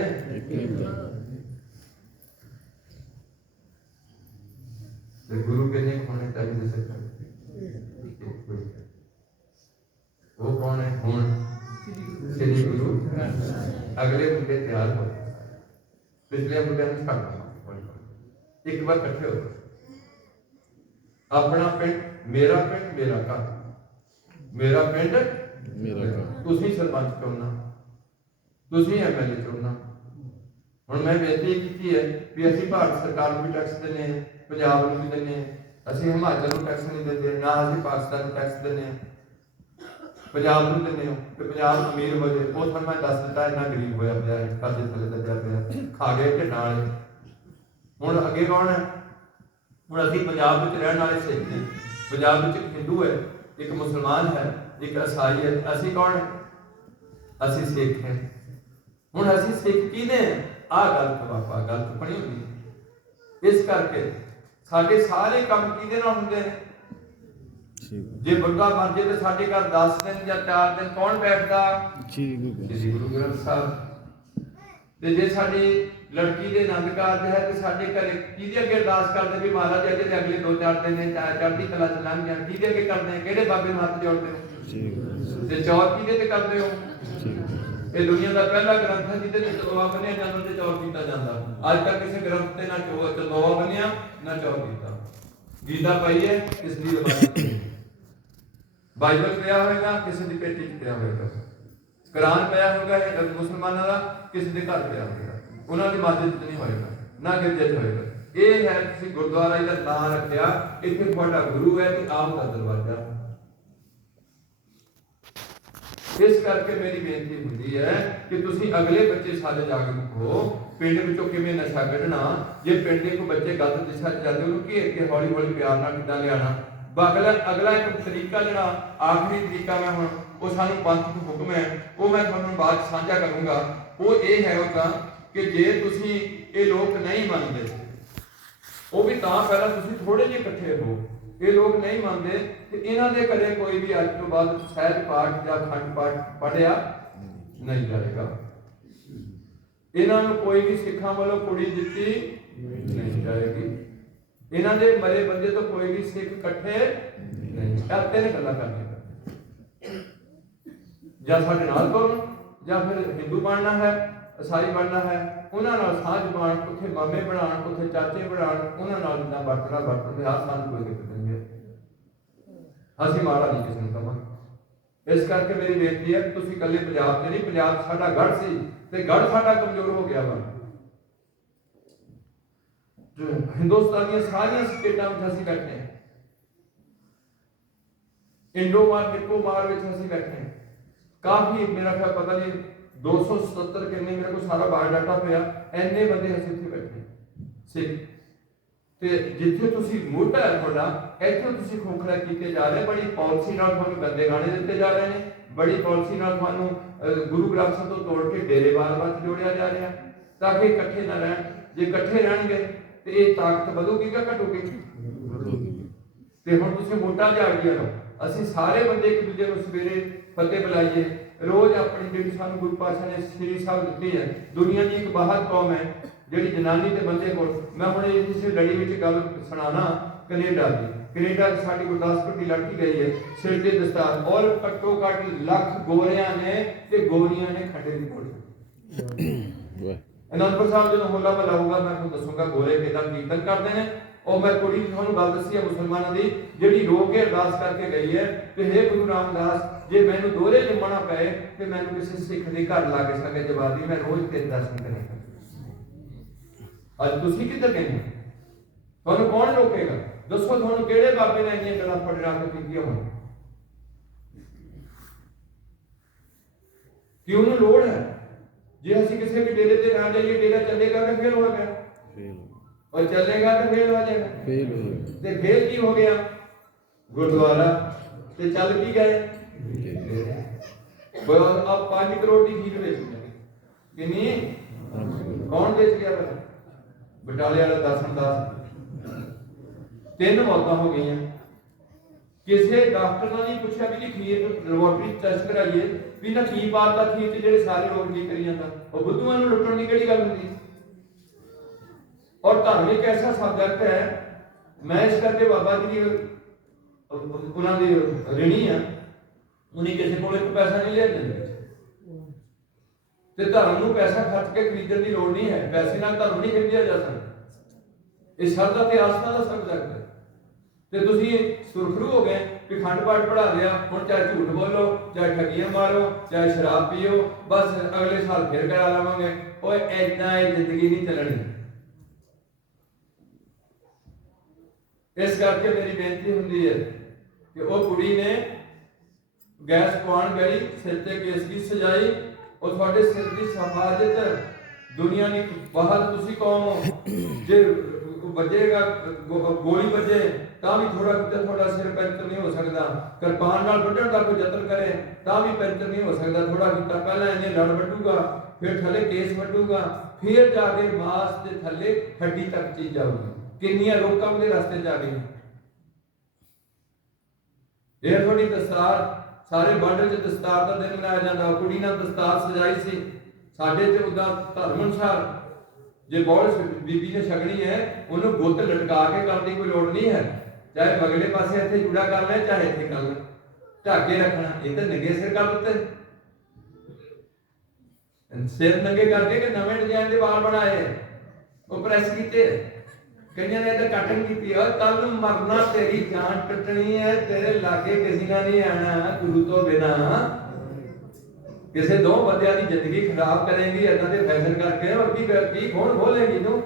ਤੇ ਗੁਰੂ ਕਿੰਨੇ ਕੁ ਹੋਣੇ ਚਾਹੀਦੇ ਸਿੱਖਾਂ ਉਹ ਕੌਣ ਹੈ ਹੁਣ ਸ੍ਰੀ ਗੁਰੂ ਅਗਲੇ ਮੁੰਡੇ ਤਿਆਰ ਹੋ ਪਿਛਲੇ ਮੁੰਡਿਆਂ ਨੂੰ ਛੱਡ ਦਿਓ। ਇੱਕ ਵਾਰ ਇਕੱਠੇ ਹੋ ਆਪਣਾ ਪਿੰਡ ਮੇਰਾ ਪਿੰਡ ਮੇਰਾ ਘਰ ਮੇਰਾ ਪਿੰਡ ਮੇਰਾ ਘਰ। ਤੁਸੀਂ ਸਰਪੰਚ ਚੁਣਨਾ ਤੁਸੀਂ ਐਮਐਲਏ ਚੁਣਨਾ ਹੁਣ ਮੈਂ ਬੇਨਤੀ ਕੀਤੀ ਹੈ ਵੀ ਅਸੀਂ ਭਾਰਤ ਸਰਕਾਰ ਨੂੰ ਵੀ ਟੈਕਸ ਦਿੰਦੇ ਹਾਂ, ਪੰਜਾਬ ਨੂੰ ਵੀ ਦਿੰਦੇ ਹਾਂ। ਅਸੀਂ ਹਿਮਾਚਲ ਨੂੰ ਟੈਕਸ ਨਹੀਂ ਦਿੰਦੇ, ਨਾ ਅਸੀਂ ਪਾਕਿਸਤਾਨ ਨੂੰ ਟੈਕਸ ਦਿੰਦੇ ਹਾਂ। ਪੰਜਾਬ ਨੂੰ ਦਿੰਦੇ ਹੋ ਕਿ ਪੰਜਾਬ ਅਮੀਰ ਹੋ ਜਾਏ। ਉਹ ਤੁਹਾਨੂੰ ਮੈਂ ਦੱਸ ਦਿੱਤਾ, ਇੰਨਾ ਗਰੀਬ ਹੋਇਆ ਪਿਆ ਹੈ ਕਰਜ਼ੇ ਥੱਲੇ ਦੱਬਿਆ ਪਿਆ। ਖਾ ਗਏ ਢਿੱਡਾਂ ਵਾਲੇ ਹੁਣ ਅੱਗੇ ਕੌਣ ਹੈ? ਹੁਣ ਅਸੀਂ ਪੰਜਾਬ ਵਿੱਚ ਰਹਿਣ ਵਾਲੇ ਸਿੱਖ ਹਾਂ। ਪੰਜਾਬ ਵਿੱਚ ਇੱਕ ਹਿੰਦੂ ਹੈ, ਇੱਕ ਮੁਸਲਮਾਨ ਹੈ, ਇੱਕ ਈਸਾਈ ਹੈ। ਅਸੀਂ ਕੌਣ ਹੈ? ਅਸੀਂ ਸਿੱਖ ਹਾਂ। ਹੁਣ ਅਸੀਂ ਸਿੱਖ ਕਿਹਨੇ ਆ? ਗਲਤ ਬਾਪਾ ਗਲਤ ਪਣੀ ਹੁੰਦੀ ਇਸ ਕਰਕੇ ਸਾਡੇ ਸਾਰੇ ਕੰਮ ਕਿਹਦੇ ਨਾਲ ਹੁੰਦੇ ਨੇ? ਜੇ। ਬੰਦਾ ਮਰ ਜੇ ਤੇ ਸਾਡੇ ਘਰ 10 ਦਿਨ ਜਾਂ 4 ਦਿਨ ਕੌਣ ਬੈਠਦਾ? ਜੀ ਗੁਰੂ ਗ੍ਰੰਥ ਸਾਹਿਬ। ਤੇ ਜੇ ਸਾਡੀ ਲੜਕੀ ਦੇ ਆਨੰਦ ਕਾਰਜ ਹੈ ਤੇ ਸਾਡੇ ਘਰੇ ਕਿਹਦੇ ਅੱਗੇ ਅਰਦਾਸ ਕਰਦੇ ਵੀ ਮਹਾਰਾਜ ਅਜੇ ਤੇ ਅਗਲੇ 2-4 ਦਿਨ ਨੇ ਚੜ੍ਹਦੀ ਕਲਾ ਚ ਲੰਘ ਜਾਣ। ਕਿਹਦੇ ਅੱਗੇ ਕਰਦੇ ਕਿਹੜੇ ਬਾਬੇ ਨੂੰ ਹੱਥ ਜੋੜਦੇ ਹੋ? ਜੀ। ਤੇ ਚੌਰ ਕਿਹਦੇ ਤੇ ਕਰਦੇ ਹੋ? ਜੀ। ਇਹ ਦੁਨੀਆ ਦਾ ਪਹਿਲਾ ਗ੍ਰੰਥ ਹੈ ਜਿਹਦੇ ਵਿੱਚ ਚਲੋਆ ਬਣਿਆ ਜਾਂਦਾ ਤੇ ਚੌਰ ਕੀਤਾ ਜਾਂਦਾ। ਅੱਜ ਤੱਕ ਕਿਸੇ ਗ੍ਰੰਥ ਤੇ ਨਾ ਚੋ ਚਲੋਆ ਬਣਿਆ ਨਾ ਚੌਰ ਕੀਤਾ ਗੀਤਾ ਪਈ ਹੈ, ਇਸ ਦੀ ਰਵਾਇਤ ਬਾਈਬਲ ਪਿਆ ਹੋਵੇਗਾ ਕਿਸੇ ਦੀ ਪੇਟੀ 'ਚ ਪਿਆ ਹੋਵੇਗਾ ਕੁਰਾਨ ਪਿਆ ਹੋਵੇਗਾ ਇਹ ਮੁਸਲਮਾਨਾਂ ਦਾ, ਕਿਸੇ ਦੇ ਘਰ ਪਿਆ ਹੋਵੇਗਾ ਉਹਨਾਂ ਦੀ ਮਸਜਿਦ 'ਚ ਨਹੀਂ ਹੋਏਗਾ, ਨਾ ਗਿਰਜੇ 'ਚ ਹੋਏਗਾ। ਇਹ ਹੈ ਤੁਸੀਂ ਗੁਰਦੁਆਰਾ ਜੀ ਦਾ ਰੱਖਿਆ, ਇੱਥੇ ਤੁਹਾਡਾ ਗੁਰੂ ਹੈ, ਤੇ ਆਪ ਦਾ ਦਰਵਾਜ਼ਾ। ਇਸ ਕਰਕੇ ਮੇਰੀ ਬੇਨਤੀ ਹੁੰਦੀ ਹੈ ਕਿ ਤੁਸੀਂ ਅਗਲੇ ਬੱਚੇ ਸਾਡੇ ਜਾਗਰੂਕ ਹੋ। ਪਿੰਡ ਵਿੱਚੋਂ ਕਿਵੇਂ ਨਸ਼ਾ ਕੱਢਣਾ, ਜੇ ਪਿੰਡ ਦੇ ਕੋਈ ਬੱਚੇ ਗਲਤ ਦਿਸ਼ਾ 'ਚ ਜਾਂਦੇ, ਉਹਨੂੰ ਘੇਰ ਕੇ ਹੌਲੀ ਹੌਲੀ ਪਿਆਰ ਨਾਲ ਕਿੱਦਾਂ ਲਿਆਣਾ ਅਗਲਾ ਅਗਲਾ ਇੱਕ ਤਰੀਕਾ ਜਿਹੜਾ ਆਖਰੀ ਤਰੀਕਾ ਮੈਂ ਹੁਣ, ਉਹ ਸਾਨੂੰ ਪੰਥ ਹੁਕਮ ਹੈ, ਉਹ ਮੈਂ ਤੁਹਾਨੂੰ ਬਾਅਦ 'ਚ ਸਾਂਝਾ ਕਰੂੰਗਾ। ਉਹ ਇਹ ਹੈ ਉਹਦਾ ਕਿ ਜੇ ਤੁਸੀਂ ਇਹ ਲੋਕ ਨਹੀਂ ਮੰਨਦੇ, ਉਹ ਵੀ ਤਾਂ ਪਹਿਲਾਂ ਤੁਸੀਂ ਥੋੜੇ ਜਿਹੇ ਇਕੱਠੇ ਹੋ ਇਹ ਲੋਕ ਨਹੀਂ ਮੰਨਦੇ ਤੇ ਇਹਨਾਂ ਦੇ ਘਰੇ ਕੋਈ ਵੀ ਅੱਜ ਤੋਂ ਬਾਅਦ ਸਹਿਜ ਪਾਠ ਜਾਂ ਖੰਡ ਪਾਠ ਪੜਿਆ ਨਹੀਂ ਜਾਏਗਾ। ਇਹਨਾਂ ਨੂੰ ਕੋਈ ਵੀ ਸਿੱਖਾਂ ਵੱਲੋਂ ਕੁੜੀ ਦਿੱਤੀ ਨਹੀਂ ਜਾਏਗੀ। ਇਹਨਾਂ ਦੇ ਮਰੇ ਬੰਦੇ ਤੋਂ ਕੋਈ ਵੀ ਸਿੱਖ ਇਕੱਠੇ ਨਹੀਂ ਕਰਦੇ ਨੇ ਗੱਲਾਂ ਕਰਦੇ ਜਾਂ ਸਾਡੇ ਨਾਲ ਤੁਰਨ ਜਾਂ ਫਿਰ ਹਿੰਦੂ ਬਣਨਾ ਹੈ, ਈਸਾਈ ਬਣਨਾ ਹੈ, ਉਹਨਾਂ ਨਾਲ ਸਾਂਝ ਬਣ ਉੱਥੇ ਮਾਮੇ ਬਣਾਉਣ, ਉੱਥੇ ਚਾਚੇ ਬਣਾਉਣ, ਉਹਨਾਂ ਨਾਲ ਜਿੱਦਾਂ ਵਰਤਣਾ ਵਰਤਣ ਦੇ ਸਾਨੂੰ ਕੋਈ ਦਿੱਕਤ ਅਸੀਂ ਮਾੜਾ ਨਹੀਂ ਕਿਸੇ ਨੂੰ ਕਹਾਂਗੇ। ਇਸ ਕਰਕੇ ਮੇਰੀ ਬੇਨਤੀ ਹੈ ਕਿ ਤੁਸੀਂ ਇਕੱਲੇ ਪੰਜਾਬ 'ਚ ਨਹੀਂ, ਪੰਜਾਬ ਸਾਡਾ ਗੜ ਸੀ ਤੇ ਗੜ ਸਾਡਾ ਕਮਜ਼ੋਰ ਹੋ ਗਿਆ ਵਾ। ਜੋ ਹਿੰਦੁਸਤਾਨ ਦੀਆਂ ਸਾਰੀਆਂ ਸਟੇਟਾਂ ਵਿੱਚ ਅਸੀਂ ਬੈਠੇ ਹਾਂ। ਇੰਡੋ ਮਾਰ ਨਿਕੋ ਮਾਰ ਵਿੱਚ ਅਸੀਂ ਬੈਠੇ ਹਾਂ। ਕਾਫੀ, ਮੇਰਾ ਖਿਆਲ ਪਤਾ ਨਹੀਂ 277 ਕਿੰਨੇ ਮੇਰੇ ਕੋਲ ਸਾਰਾ ਬਾਇਓਡਾਟਾ ਪਿਆ ਐਨੇ ਬੰਦੇ ਅਸੀਂ ਇੱਥੇ ਬੈਠੇ ਸਿੱਖ ਤੇ ਜਿੱਥੇ ਤੁਸੀਂ ਮੋਢਾ ਹੈ ਤੁਹਾਡਾ, ਇੱਥੇ ਤੁਸੀਂ ਖੋਖਲਾ ਕੀਤੇ ਜਾ ਰਹੇ ਬੜੀ ਪਾਲਿਸੀ ਨਾਲ ਤੁਹਾਨੂੰ ਗੰਦੇ ਗਾਣੇ ਦਿੱਤੇ ਜਾ ਰਹੇ ਨੇ। ਬੜੀ ਪਾਲਿਸੀ ਨਾਲ ਤੁਹਾਨੂੰ ਗੁਰੂ ਗ੍ਰੰਥ ਸਾਹਿਬ ਤੋਂ ਤੋੜ ਕੇ ਡੇਰੇਵਾਦ ਵਿੱਚ ਜੋੜਿਆ ਜਾ ਰਿਹਾ। ਤਾਂ ਕਿ ਇਕੱਠੇ ਨਾ ਰਹਿਣ। ਜੇ ਇਕੱਠੇ ਰਹਿਣਗੇ, ਤੇ ਇਹ ਤਾਕਤ ਵਧੂਗੀ ਕਿ ਘਟੂਗੀ? ਤੇ ਹੁਣ ਤੁਸੀਂ ਮੋਟਾ ਜਾ ਗਿਆ ਲਓ ਅਸੀਂ ਸਾਰੇ ਬੰਦੇ ਇੱਕ ਦੂਜੇ ਨੂੰ ਸਵੇਰੇ ਫਤਿਹ ਬੁਲਾਈਏ। ਰੋਜ਼ ਆਪਣੀ ਜਿਹੜੀ ਸਾਨੂੰ ਗੁਰੂ ਪਾਸ਼ਾ ਨੇ ਸ੍ਰੀ ਸਾਹਿਬ ਦਿੱਤੀ ਹੈ, ਦੁਨੀਆ ਦੀ ਇੱਕ ਬਾਹਰ ਕੌਮ ਹੈ। ਜਿਹੜੀ ਜਨਾਨੀ ਤੇ ਬੰਦੇ ਕੋਲ ਮੈਂ ਹੁਣ ਇਹ ਕਿਸੇ ਲੜੀ ਵਿੱਚ ਗੱਲ ਸੁਣਾਣਾ ਕੈਨੇਡਾ ਦੀ। ਕੈਨੇਡਾ 'ਚ ਸਾਡੀ ਗੁਰਦਾਸਪੁਰ ਦੀ ਲੜਕੀ ਗਈ ਹੈ ਸਿਰ ਤੇ ਦਸਤਾਰ ਔਰ ਘੱਟੋ ਘੱਟ ਲੱਖ ਗੋਰਿਆਂ ਨੇ ਤੇ ਗੋਰੀਆਂ ਨੇ ਖੱਡੇ ਦੀ ਵਾਹ। ਅਨੰਦਪੁਰ ਸਾਹਿਬ ਜਦੋਂ ਹੋਲਾ ਮਹੱਲਾ ਹੋਊਗਾ ਮੈਂ ਤੁਹਾਨੂੰ ਦੱਸੂਗਾ ਗੋਰੇ ਕਿਦਾਂ ਕੀਰਤਨ ਕਰਦੇ ਨੇ। ਉਹ ਮੈਂ ਕੁੜੀ ਤੁਹਾਨੂੰ ਗੱਲ ਦੱਸੀ ਹੈ ਮੁਸਲਮਾਨਾਂ ਦੀ ਜਿਹੜੀ ਰੋ ਕੇ ਅਰਦਾਸ ਕਰਕੇ ਗਈ ਹੈ ਕਿ हे ਗੁਰੂ ਰਾਮਦਾਸ ਜੇ ਮੈਨੂੰ ਦੋਹਰੇ ਜੰਮਣਾ ਪਏ ਤੇ ਮੈਨੂੰ ਕਿਸੇ ਸਿੱਖ ਦੇ ਘਰ ਲਾ ਕੇ ਸੰਗੇ ਜਵਾਦੀ ਮੈਂ ਰੋਜ਼ ਤੇਰੇ ਦਰਸ਼ਨ ਕਰਾਂਗਾ। ਅੱਜ ਤੁਸੀਂ ਕਿੱਧਰ ਗਏ ਹੋ? ਤੁਹਾਨੂੰ ਕੌਣ ਰੋਕੇਗਾ? ਦੱਸੋ ਤੁਹਾਨੂੰ ਕਿਹੜੇ ਬਾਬੇ ਨੇ ਇੰਨੀਆਂ ਗੱਲਾਂ ਪੜ੍ਹਨਾ ਕੇ ਕੀਤੀਆਂ ਹੋਣ? ਕਿ ਉਹਨੂੰ ਲੋੜ ਹੈ? ਜੇ ਅਸੀਂ ਕਿਸੇ ਵੀ ਡੇਰੇ ਤੇ ਨਾ ਜਾਈਏ ਡੇਰਾ ਚੱਲੇਗਾ ਕਿ ਫੇਲ ਹੋ ਗਿਆ। ਫੇਲ ਔਰ ਚੱਲੇਗਾ ਕਿ ਫੇਲ ਹੋ ਜਾਏਗਾ ਫੇਲ ਹੋ ਗਿਆ। ਤੇ ਫੇਲ ਕੀ ਹੋ ਗਿਆ? ਗੁਰਦੁਆਰਾ। ਤੇ ਚੱਲ ਕੀ ਗਏ? ਬਸ ਆ 5 ਕਰੋੜ ਦੀ ਖੀਰ ਵੇਚ ਕਿੰਨੀ ਕੌਣ ਵੇਚ ਗਿਆ ਪਤਾ ਬਟਾਲੇ ਵਾਲਾ ਦਰਸ਼ਨ ਦਾਸ। ਤਿੰਨ ਮੌਤਾਂ ਹੋ ਗਈਆਂ। ਕਿਸੇ ਡਾਕਟਰ ਨੇ ਨਹੀਂ ਪੁੱਛਿਆ ਵੀ ਜੀ ਖੀਰ ਲੈਬੋਰਟਰੀ ਟੈਸਟ ਕਰਾਈਏ, ਵੀ ਨਾ ਕੀ ਬਾਤ ਦਾ ਖੀਰ ਤੇ ਜਿਹੜੇ ਸਾਰੇ ਰੋਗ ਠੀਕ ਕਰੀ ਜਾਂਦਾ। ਉਹ ਬੁੱਧੂਆਂ ਨੂੰ ਲੁੱਟਣ ਦੀ ਕਿਹੜੀ ਗੱਲ ਹੁੰਦੀ? ਔਰ ਧਾਰਮਿਕ ਐਸਾ ਸਬਜੈਕਟ ਹੈ, ਮੈਂ ਇਸ ਕਰਕੇ ਬਾਬਾ ਜੀ ਦੀ ਉਹਨਾਂ ਦੀ ਰਿਣੀ ਆ। ਉਹਨੇ ਕਿਸੇ ਕੋਲ ਇੱਕ ਪੈਸਾ ਨਹੀਂ ਲਿਆ ਦਿੰਦੇ। ਤੇ ਧਰਮ ਨੂੰ ਪੈਸਾ ਖਰਚ ਕੇ ਖਰੀਦਣ ਦੀ ਲੋੜ ਨਹੀਂ ਹੈ। ਪੈਸੇ ਨਾਲ ਧਰਮ ਨਹੀਂ ਖਰੀਦਿਆ ਜਾ ਸਕਦਾ। ਇਹ ਸ਼ਰਧਾ ਤੇ ਆਸਥਾ ਦਾ ਸਬਜੈਕਟ ਹੈ। ਤੇ ਤੁਸੀਂ ਸੁਰਖਰੂ ਹੋ ਗਏ ਕਿ ਖੰਡ ਪਾਠ ਪੜਾ ਲਿਆ, ਹੁਣ ਚਾਹੇ ਝੂਠ ਬੋਲੋ, ਚਾਹੇ ਠੱਗੀਆਂ ਮਾਰੋ, ਚਾਹੇ ਸ਼ਰਾਬ ਪੀਓ, ਬਸ ਅਗਲੇ ਸਾਲ ਫਿਰ ਕਰਾ ਲਵਾਂਗੇ। ਓਏ ਐਦਾਂ ਹੀ ਜ਼ਿੰਦਗੀ ਨਹੀਂ ਚੱਲਣੀ। ਇਸ ਕਰਕੇ ਮੇਰੀ ਬੇਨਤੀ ਹੁੰਦੀ ਹੈ ਕਿ ਉਹ ਕੁੜੀ ਨੇ ਗੈਸ ਪਾਉਣ ਗਈ, ਸਿਰ ਤੇ ਕੇਸ ਕੀ ਸਜਾਈ ਉਹ ਤੁਹਾਡੇ ਸਿਰ ਦੀ ਸਫਾਜਤ ਦੁਨੀਆ ਦੀ ਬਾਹਰ ਤੁਸੀਂ ਕਹੋ ਜੇ ਵੱਜੇਗਾ ਗੋਲੀ ਵੱਜੇ, ਤਾਂ ਵੀ ਥੋੜਾ ਕਿਤੇ ਤੁਹਾਡਾ ਸਿਰ ਪੈਂਚਰ ਨਹੀਂ ਹੋ ਸਕਦਾ। ਕਿਰਪਾਨ ਨਾਲ ਵੱਢਣ ਦਾ ਕੋਈ ਯਤਨ ਕਰੇ, ਤਾਂ ਵੀ ਪੈਂਚਰ ਨਹੀਂ ਹੋ ਸਕਦਾ। ਥੋੜਾ ਕੀਤਾ ਪਹਿਲਾਂ ਇਹਨੇ ਲੜ ਵੱਢੂਗਾ, ਫਿਰ ਥੱਲੇ ਕੇਸ ਵੱਢੂਗਾ, ਫਿਰ ਜਾ ਕੇ ਮਾਸ ਦੇ ਥੱਲੇ ਹੱਡੀ ਤੱਕ ਚੀਜ਼ ਜਾਊਗੀ। ਕਿੰਨੀਆਂ ਲੋਕਾਂ ਦੇ ਰਸਤੇ ਜਾ ਗਈਆਂ। ਇਹ ਤੁਹਾਡੀ ਦਸਤਾਰ ਸਾਰੇ ਬਾਰਡਰ 'ਚ ਦਸਤਾਰ ਦਾ ਦਿਨ ਮਨਾਇਆ ਜਾਂਦਾ, ਕੁੜੀ ਨਾਲ ਦਸਤਾਰ ਸਜਾਈ ਸੀ। ਸਾਡੇ 'ਚ ਉਹਦਾ ਧਰਮ ਅਨੁਸਾਰ ਜੇ ਬੌਲ ਬੀਬੀ ਨੇ ਛਕਣੀ ਹੈ, ਉਹਨੂੰ ਗੁੱਤ ਲਟਕਾ ਕੇ ਕਰਨ ਕੋਈ ਲੋੜ ਨਹੀਂ ਹੈ। ਚਾਹੇ ਬਗਲੇ ਪਾਸੇ ਇੱਥੇ ਜੁੜਾ ਕਰ ਲੈ, ਚਾਹੇ ਇੱਥੇ ਕਰ ਲੈ। ਢਾਕੇ ਰੱਖਣਾ, ਇਹ ਤਾਂ ਨੰਗੇ ਸਿਰ ਕਰ ਦਿੱਤੇ। ਸਿਰ ਨੰਗੇ ਕਰਕੇ ਕਿ ਨਵੇਂ ਡਿਜ਼ਾਈਨ ਦੇ ਵਾਲ ਬਣਾਏ। ਉਹ ਪ੍ਰੈਸ ਕੀਤੇ। ਕਈਆਂ ਨੇ ਤਾਂ ਕਟਿੰਗ ਕੀਤੀ ਆ ਕੱਲ ਮਰਨਾ, ਤੇਰੀ ਜਾਨ ਟੁੱਟਣੀ ਹੈ ਤੇਰੇ ਲਾਗੇ ਕਿਸੇ ਨੇ ਨਹੀਂ ਆਣਾ ਗੁਰੂ ਤੋਂ ਬਿਨਾ। ਕਿਸੇ ਦੋ ਬੰਦਿਆਂ ਦੀ ਜ਼ਿੰਦਗੀ ਖਰਾਬ ਕਰੇਗੀ, ਏਦਾਂ ਦੇ ਫੈਸ਼ਨ ਕਰਕੇ ਔਰ ਕੀ ਕੀ ਕੌਣ ਖੋਲੇਗੀ ਤੂੰ?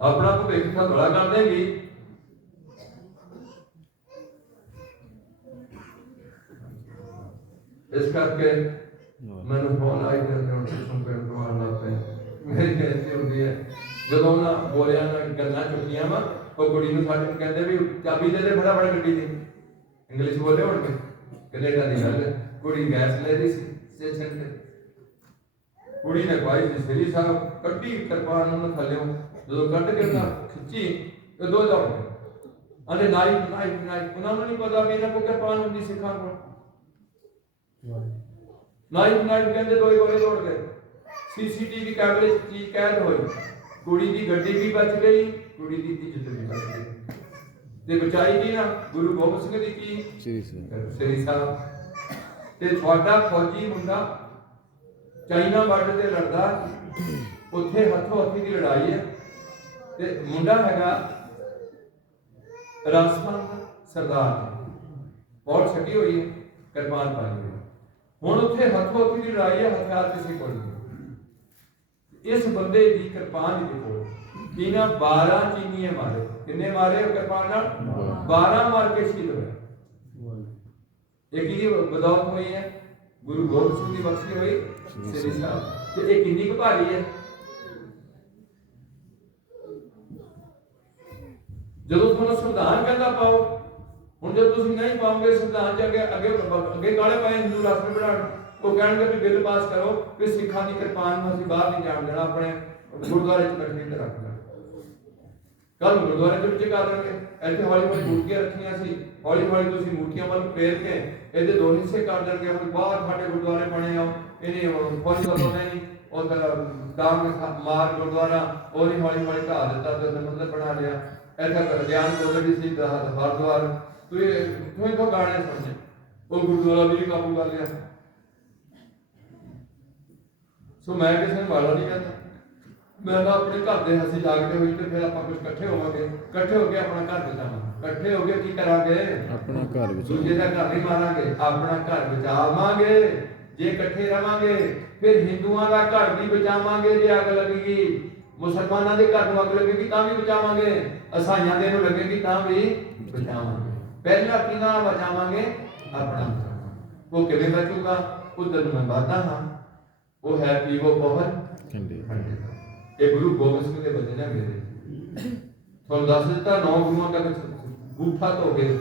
ਆਪਣਾ ਭਵਿੱਖ ਖਤਰਾ ਕਰ ਦੇਗੀ। ਇਸ ਕਰਕੇ ਮੈਨੂੰ ਫੋਨ ਆਈ ਤੇ ਹੁਣ ਸੁਣ ਕੇ ਦੁਆਰ ਲਾ ਪਏ ਮੇਰੀ ਬੇਨਤੀ ਹੁੰਦੀ ਹੈ ਜਦੋਂ ਨਾ ਬੋਲਿਆ ਨਾ ਗੱਲਾਂ ਚੁੱਕੀਆਂ ਵਾ ਉਹ ਕੁੜੀ ਨੂੰ ਸਾਡੇ ਨੂੰ ਕਹਿੰਦੇ ਵੀ ਚਾਬੀ ਦੇ ਦੇ ਫਟਾਫਟ ਗੱਡੀ ਦੀ। ਇੰਗਲਿਸ਼ ਬੋਲੇ ਹੁਣ ਕੇ ਕੈਨੇਡਾ ਦੀ ਗੱਲ। ਕੁੜੀ ਗੈਸ ਲੈ ਰਹੀ ਸੀ ਸਟੇਸ਼ਨ ਤੇ। ਕੁੜੀ ਨੇ ਭਾਈ ਜੀ ਸ੍ਰੀ ਸਾਹਿਬ ਕੱਢੀ ਕਿਰਪਾਨ ਨੂੰ ਥੱਲਿਓ। ਜਦੋਂ ਕੱਢ ਕੇ ਨਾ ਖਿੱਚੀ ਤੇ ਦੋ ਦੌੜ ਗਏ। ਅਨੇ ਨਾਈਫ ਨਾਈਫ ਨਾਈਫ ਉਹਨਾਂ ਨੂੰ ਨਹੀਂ ਪਤਾ ਵੀ ਇਹਨਾਂ ਕੋਲ ਕਿਰਪਾਨ ਹੁੰਦੀ ਸਿੱਖਾਂ ਕੋਲ। ਨਾਈਫ ਨਾਈਫ ਕਹਿੰਦੇ ਦੋਏ ਗੋਲੇ ਤੋੜ ਗਏ। ਸੀਸੀਟੀਵੀ ਕੈਮਰੇ 'ਚ ਚੀਜ਼ ਕੈਦ ਹੋਈ। ਕੁੜੀ ਦੀ ਗੱਡੀ ਵੀ ਬਚ ਗਈ ਕੁੜੀ ਦੀ ਇੱਜ਼ਤ ਵੀ ਬਚ ਗਈ। ਤੇ ਬਚਾਈ ਕੀ ਨਾ ਗੁਰੂ ਗੋਬਿੰਦ ਸਿੰਘ ਦੀ ਕੀ? ਸ੍ਰੀ ਸ੍ਰੀ ਸਾਹਿਬ। ਤੇ ਤੁਹਾਡਾ ਫੌਜੀ ਮੁੰਡਾ ਚਾਈਨਾ ਬਾਰਡਰ ਤੇ ਲੜਦਾ। ਉੱਥੇ ਹੱਥੋਂ ਹੱਥੀ ਦੀ ਲੜਾਈ ਹੈ ਤੇ ਮੁੰਡਾ ਹੈਗਾ ਰਾਜਸਥਾਨ ਦਾ ਸਰਦਾਰ। ਬਹੁਤ ਛੱਡੀ ਹੋਈ ਹੈ ਕਿਰਪਾਨ ਪਾਈ ਹੋਈ। ਹੁਣ ਉੱਥੇ ਹੱਥੋਂ ਹੱਥੀ ਦੀ ਲੜਾਈ ਹੈ ਹਥਿਆਰ ਕਿਸੇ ਕੋਲ ਨਹੀਂ। ਇਸ ਬੰਦੇ ਦੀ ਕਿਰਪਾਨ ਦੇ ਕੋਲ ਇਹਨਾਂ 12 ਚੀਨੀਏ ਮਾਰੇ। ਕਿੰਨੇ ਮਾਰੇ ਕਿਰਪਾਨ ਨਾਲ? 12 ਮਾਰ ਕੇ ਸ਼ਹੀਦ ਹੋਇਆ ਇਹ ਕਿਹਦੀ ਬਦੌਲਤ ਹੋਈ ਹੈ? ਗੁਰੂ ਗੋਬਿੰਦ ਸਿੰਘ ਦੀ ਬਖਸ਼ੀ ਹੋਈ ਸ੍ਰੀ ਸਾਹਿਬ। ਤੇ ਇਹ ਕਿੰਨੀ ਕੁ ਭਾਰੀ ਹੈ? ਜਦੋਂ ਤੁਹਾਨੂੰ ਸੰਵਿਧਾਨ ਕਹਿੰਦਾ ਪਾਓ ਹੁਣ ਜੇ ਤੁਸੀਂ ਨਹੀਂ ਪਾਓਗੇ ਸੰਵਿਧਾਨ ਚ ਅੱਗੇ ਅੱਗੇ ਅੱਗੇ ਕਾਲੇ ਪਾਏ ਹਿੰਦੂ ਰਾਸ਼ਟਰ ਬਣਾਉਣ। ਉਹ ਕਹਿਣਗੇ ਵੀ ਬਿੱਲ ਪਾਸ ਕਰੋ ਕਿ ਸਿੱਖਾਂ ਦੀ ਕਿਰਪਾਨ ਨੂੰ ਅਸੀਂ ਬਾਹਰ ਨਹੀਂ ਜਾਣ ਦੇਣਾ, ਆਪਣੇ ਗੁਰਦੁਆਰੇ ਚ ਰੱਖਣੀ ਤੇ ਰੱਖ ਲੈਣਾ। ਕੱਲ ਗੁਰਦੁਆਰੇ ਦੇ ਵਿੱਚ ਕਰ ਦੇਣਗੇ ਇੱਥੇ ਹੌਲੀ ਹੌਲੀ ਮੂਰਤੀਆਂ ਰੱਖੀਆਂ ਸੀ। ਹੌਲੀ ਹੌਲੀ ਤੁਸੀਂ ਮੂਰਤੀਆਂ ਵੱਲ ਫੇਰ ਕੇ ਇਹਦੇ ਦੋ ਹਿੱਸੇ ਕਰ ਦੇਣਗੇ। ਹੁਣ ਬਾਹਰ ਸਾਡੇ ਗੁਰਦੁਆਰੇ ਬਣੇ ਆ। ਇਹਨੇ ਕੋਈ ਪਤਾ ਨਹੀਂ, ਉਹ ਦਾਮ ਮਾਰ ਗੁਰਦੁਆਰਾ, ਉਹਨੇ ਹੌਲੀ ਹੌਲੀ ਢਾਹ ਦਿੱਤਾ ਤੇ ਉਹਨੇ ਮੰਦਰ ਬਣਾ ਲਿਆ। ਐਸਾ ਕਰ ਗਿਆਨ ਕੋਲੜੀ ਸੀ, ਦਾ, ਹਰਦੁਆਰ। ਤੂੰ ਇਹ ਤੂੰ ਇਹ ਤੋਂ ਗਾਣੇ ਸੁਣਨੇ। ਉਹ ਗੁਰਦੁਆਰਾ ਵੀ ਕਾਬੂ ਕਰ ਲਿਆ। ਸੋ ਮੈਂ ਕਿਸੇ ਨੂੰ ਮਾੜਾ ਨਹੀਂ ਕਹਿੰਦਾ। ਮੈਂ ਤਾਂ ਆਪਣੇ ਘਰ ਦੇ ਹੱਸੀ ਜਾਗਦੇ ਹੋਈ ਤੇ ਫਿਰ ਆਪਾਂ ਕੁਝ ਇਕੱਠੇ ਹੋਵਾਂਗੇ। ਇਕੱਠੇ ਹੋ ਕੇ ਆਪਣਾ ਘਰ ਬਚਾਵਾਂਗੇ। ਇਕੱਠੇ ਹੋ ਕੇ ਕੀ ਕਰਾਂਗੇ? ਆਪਣਾ ਘਰ ਵਿੱਚ ਦੂਜੇ ਦਾ ਘਰ ਨਹੀਂ ਮਾਰਾਂਗੇ ਆਪਣਾ ਘਰ ਬਚਾਵਾਂਗੇ। ਜੇ ਇਕੱਠੇ ਰਵਾਂਗੇ ਫਿਰ ਹਿੰਦੂਆਂ ਦਾ ਘਰ ਵੀ ਬਚਾਵਾਂਗੇ ਜੇ ਅੱਗ ਲੱਗੇਗੀ। ਮੁਸਲਮਾਨਾਂ ਦੇ ਘਰ ਨੂੰ ਅੱਗ ਲੱਗੇਗੀ ਤਾਂ ਵੀ ਬਚਾਵਾਂਗੇ। ਅਸਾਈਆਂ ਦੇ ਨੂੰ ਲੱਗੇਗੀ ਤਾਂ ਵੀ ਬਚਾਵਾਂਗੇ। ਪਹਿਲਾਂ ਕਿਹਦਾ ਬਚਾਵਾਂਗੇ ਆਪਣਾ। ਬਚਾਵਾਂਗੇ ਉਹ ਕਿਵੇਂ ਬਚੂਗਾ? ਉਧਰ ਨੂੰ ਮੈਂ ਵਾਦਾ ਹਾਂ। ਉਹ ਹੈ ਵੀ ਉਹ ਬਹੁਤ ਖੰਡੇ। ਇਹ ਗੁਰੂ ਗੋਬਿੰਦ ਸਿੰਘ ਦੇ ਬਚਨ ਹੈ ਮੇਰੇ। ਤੁਹਾਨੂੰ ਦੱਸ ਦਿੱਤਾ ਨੌ ਗੁਰੂਆਂ ਤੱਕ ਗੁੱਠਾ ਤੋਂ ਗਏ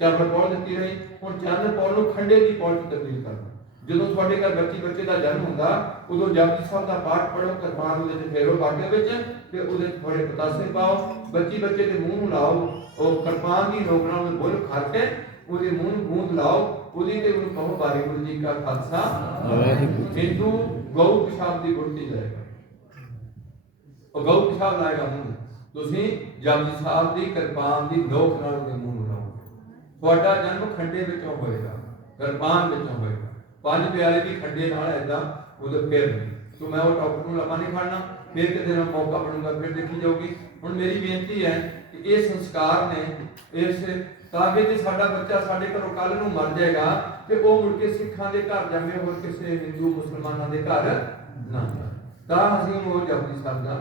ਚਰਨ ਪੌੜ ਦਿੱਤੀ ਰਹੀ ਹੁਣ ਚਰਨ ਪੌੜ ਨੂੰ ਖੰਡੇ ਦੀ ਪੌੜ ਚ ਤਬਦੀਲ ਕਰਨਾ ਜਦੋਂ ਤੁਹਾਡੇ ਘਰ ਬੱਚੀ ਬੱਚੇ ਦਾ ਜਨਮ ਹੁੰਦਾ ਉਦੋਂ ਜਪਜੀ ਸਾਹਿਬ ਦਾ ਪਾਠ ਪੜੋ ਕਿਰਪਾਨ ਉਹਦੇ ਚ ਫੇਰੋ ਬਾਟੇ ਵਿੱਚ ਤੇ ਉਹਦੇ ਥੋੜੇ ਪਤਾਸੇ ਪਾਓ। ਬੱਚੀ ਬੱਚੇ ਦੇ ਮੂੰਹ ਨੂੰ ਲਾਓ ਉਹ ਕਿਰਪਾਨ ਦੀ ਨਾਲ ਉਹਦੇ ਬੁੱਲ ਖੜ ਕੇ ਉਹਦੇ ਮੂੰਹ ਨੂੰ ਗੂੰਦ ਲਾਓ। ਉਹਦੀ ਤੇ ਉਹਨੂੰ ਕਹੋ ਵਾਹਿਗੁਰੂ ਜੀ ਕਾ ਖਾਲਸਾ। ਵਾਹਿਗੁਰੂ। ਹਿੰਦੂ ਗਊ ਪਿਸ਼ਾਬ ਦੀ ਗੁਰਤੀ ਜਾਏਗਾ ਉਹ ਗਊ ਪਿਸ਼ਾਬ ਲਾਏਗਾ ਮੂੰਹ ਤੁਸੀਂ ਜਪਜੀ ਸਾਹਿਬ ਦੀ, ਕਿਰਪਾਨ ਦੀ ਨੋਕ ਨਾਲ ਉਹਦੇ ਮੂੰਹ ਨੂੰ ਲਾਓ। ਤੁਹਾਡਾ ਜਨਮ ਖੰਡੇ ਵਿੱਚੋਂ ਹੋਏਗਾ, ਕਿਰਪਾਨ ਵਿੱਚੋਂ ਹੋਏਗਾ। ਪੰਜ ਪਿਆਰੇ ਦੀ ਖੰਡੇ ਨਾਲ ਐਦਾਂ ਉਹਦੇ ਫੇਰ ਤੋ ਮੈਂ ਉਹ ਡਾਕਟਰ ਨੂੰ ਲੰਮਾ ਨਹੀਂ ਫੜਨਾ ਫਿਰ ਕਿਤੇ ਨਾ ਮੌਕਾ ਬਣੂਗਾ, ਫਿਰ ਦੇਖੀ ਜਾਊਗੀ। ਹੁਣ ਮੇਰੀ ਬੇਨਤੀ ਹੈ ਕਿ ਇਹ ਸੰਸਕਾਰ ਨੇ, ਇਸ ਤਾਂ ਕਿ ਜੇ ਸਾਡਾ ਬੱਚਾ ਸਾਡੇ ਘਰੋਂ ਕੱਲ ਨੂੰ ਮਰ ਜਾਏਗਾ। ਤੇ ਉਹ ਮੁੜ ਕੇ ਸਿੱਖਾਂ ਦੇ ਘਰ ਜਾਵੇ, ਹੋਰ ਕਿਸੇ ਹਿੰਦੂ ਮੁਸਲਮਾਨਾਂ ਦੇ ਘਰ ਨਾ ਜਾਵੇ। ਤਾਂ ਅਸੀਂ ਉਹ ਜਪਜੀ ਸਾਹਿਬ ਦਾ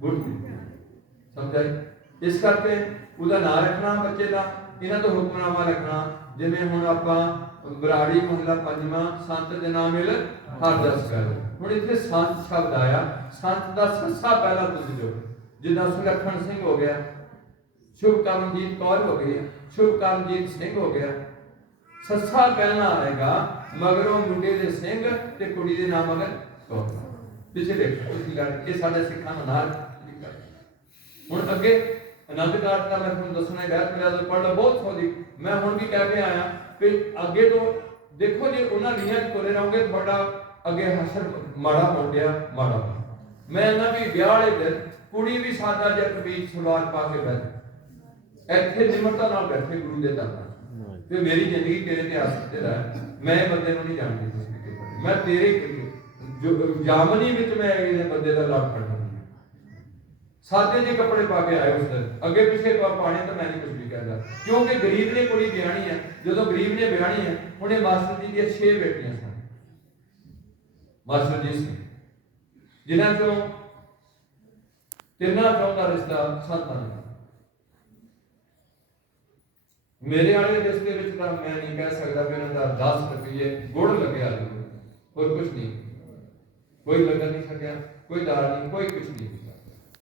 ਗੁਰ ਸਮਝਾਈ? ਇਸ ਕਰਕੇ ਉਹਦਾ ਨਾਂ ਰੱਖਣਾ ਬੱਚੇ ਦਾ, ਇਹਨਾਂ ਤੋਂ ਹੁਕਮਨਾਮਾ ਰੱਖਣਾ, ਜਿਵੇਂ ਹੁਣ ਆਪਾਂ ਬਰਾੜੀ ਮਹੱਲਾ ਪੰਜਵਾਂ ਸੰਤ ਦੇ ਨਾਮ ਮਿਲ ਹਰ ਦਸ ਕਰੋ ਹੁਣ ਇੱਥੇ ਸੰਤ ਸ਼ਬਦ ਆਇਆ, ਸੰਤ ਦਾ ਸੱਸਾ ਪਹਿਲਾ ਤੁਸੀਂ ਜੋ ਜਿੱਦਾਂ ਸੁਲੱਖਣ ਸਿੰਘ ਹੋ ਗਿਆ, ਸ਼ੁਭ ਕਰਮਜੀਤ ਕੌਰ ਹੋ ਗਈ, ਸ਼ੁਭ ਕਰਮਜੀਤ ਸਿੰਘ ਹੋ ਗਿਆ ਸੱਸਾ ਪਹਿਲਾਂ ਆਏਗਾ ਮਗਰੋਂ ਮੁੰਡੇ ਦੇ ਸਿੰਘ ਤੇ ਕੁੜੀ ਦੇ ਨਾਮ ਮਗਰ ਕੌਰ ਪਿੱਛੇ ਦੇਖੋ ਤੁਸੀਂ ਗੱਲ, ਇਹ ਸਾਡੇ ਸਿੱਖਾਂ ਦਾ ਨਾਲ ਹੁਣ ਅੱਗੇ ਆਨੰਦ ਕਾਰਜ ਦਾ ਮੈਂ ਤੁਹਾਨੂੰ ਦੱਸਣਾ ਹੈ ਮੇਰਾ ਤਾਂ ਪੜ੍ਹਨਾ ਬਹੁਤ ਸੌਦੀ ਮੈਂ ਹੁਣ ਵੀ ਕਹਿ ਕੇ ਆਇਆ ਕਿ ਅੱਗੇ ਤੋਂ ਦੇਖੋ ਜੇ ਉਹਨਾਂ ਲੀਹਾਂ 'ਚ ਤੁਰੇ ਰਹੋਗੇ, ਤੁਹਾਡਾ ਅੱਗੇ ਹਸ਼ਰ ਮਾੜਾ ਹੋ ਗਿਆ ਮਾੜਾ ਮੈਂ ਨਾ ਵੀ ਵਿਆਹ ਵਾਲੇ ਦਿਨ ਕੁੜੀ ਵੀ ਸਾਦਾ ਜਿਹਾ ਕਮੀਜ਼ ਸਲਵਾਰ ਪਾ ਕੇ ਬੈਠੀ। ਇੱਥੇ ਨਿਮਰਤਾ ਨਾਲ ਬੈਠੇ ਗੁਰੂ ਦੇ ਦਰ ਤੇ ਮੇਰੀ ਜ਼ਿੰਦਗੀ ਤੇਰੇ ਤੇ ਆਸਤ ਤੇ ਮੈਂ ਬੰਦੇ ਨੂੰ ਨਹੀਂ ਜਾਣਦੀ ਮੈਂ ਤੇਰੇ ਜੋ ਜਾਮਨੀ ਵਿੱਚ ਮੈਂ ਇਹਦੇ ਬੰਦੇ ਦਾ ਲਾਭ ਕਰਨਾ ਸਾਦੇ ਜਿਹੇ ਕੱਪੜੇ ਪਾ ਕੇ ਆਏ ਉਸ ਦਿਨ ਅੱਗੇ ਪਿੱਛੇ ਪਾ ਪਾਣੇ ਤਾਂ ਮੈਂ ਨਹੀਂ ਕੁਝ ਵੀ ਕਹਿੰਦਾ। ਕਿਉਂਕਿ ਗਰੀਬ ਨੇ ਕੁੜੀ ਵਿਆਹਣੀ ਹੈ। ਜਦੋਂ ਗਰੀਬ ਨੇ ਵਿਆਹਣੀ ਹੈ ਉਹਨੇ ਮਾਸਟਰ ਜੀ ਦੀਆਂ 6 ਬੇਟੀਆਂ ਸਨ। ਮਾਸਟਰ ਜੀ ਸੀ ਜਿਨ੍ਹਾਂ ਚੋਂ ਤਿੰਨਾਂ ਚੋਂ ਦਾ ਰਿਸ਼ਤਾ ਸੰਤਾਂ ਨਾਲ ਮੇਰੇ ਵਾਲੇ ਰਿਸ਼ਤੇ ਵਿੱਚ ਤਾਂ ਮੈਂ ਨਹੀਂ ਕਹਿ ਸਕਦਾ ਕਿ ਇਹਨਾਂ ਦਾ 10 ਰੁਪਏ ਗੁੜ ਲੱਗਿਆ ਜੀ ਹੋਰ ਕੁਝ ਨਹੀਂ। ਕੋਈ ਲੱਗਣ ਨਹੀਂ ਸਕਿਆ, ਕੋਈ ਦਾਲ ਨਹੀਂ, ਕੋਈ ਕੁਝ ਨਹੀਂ।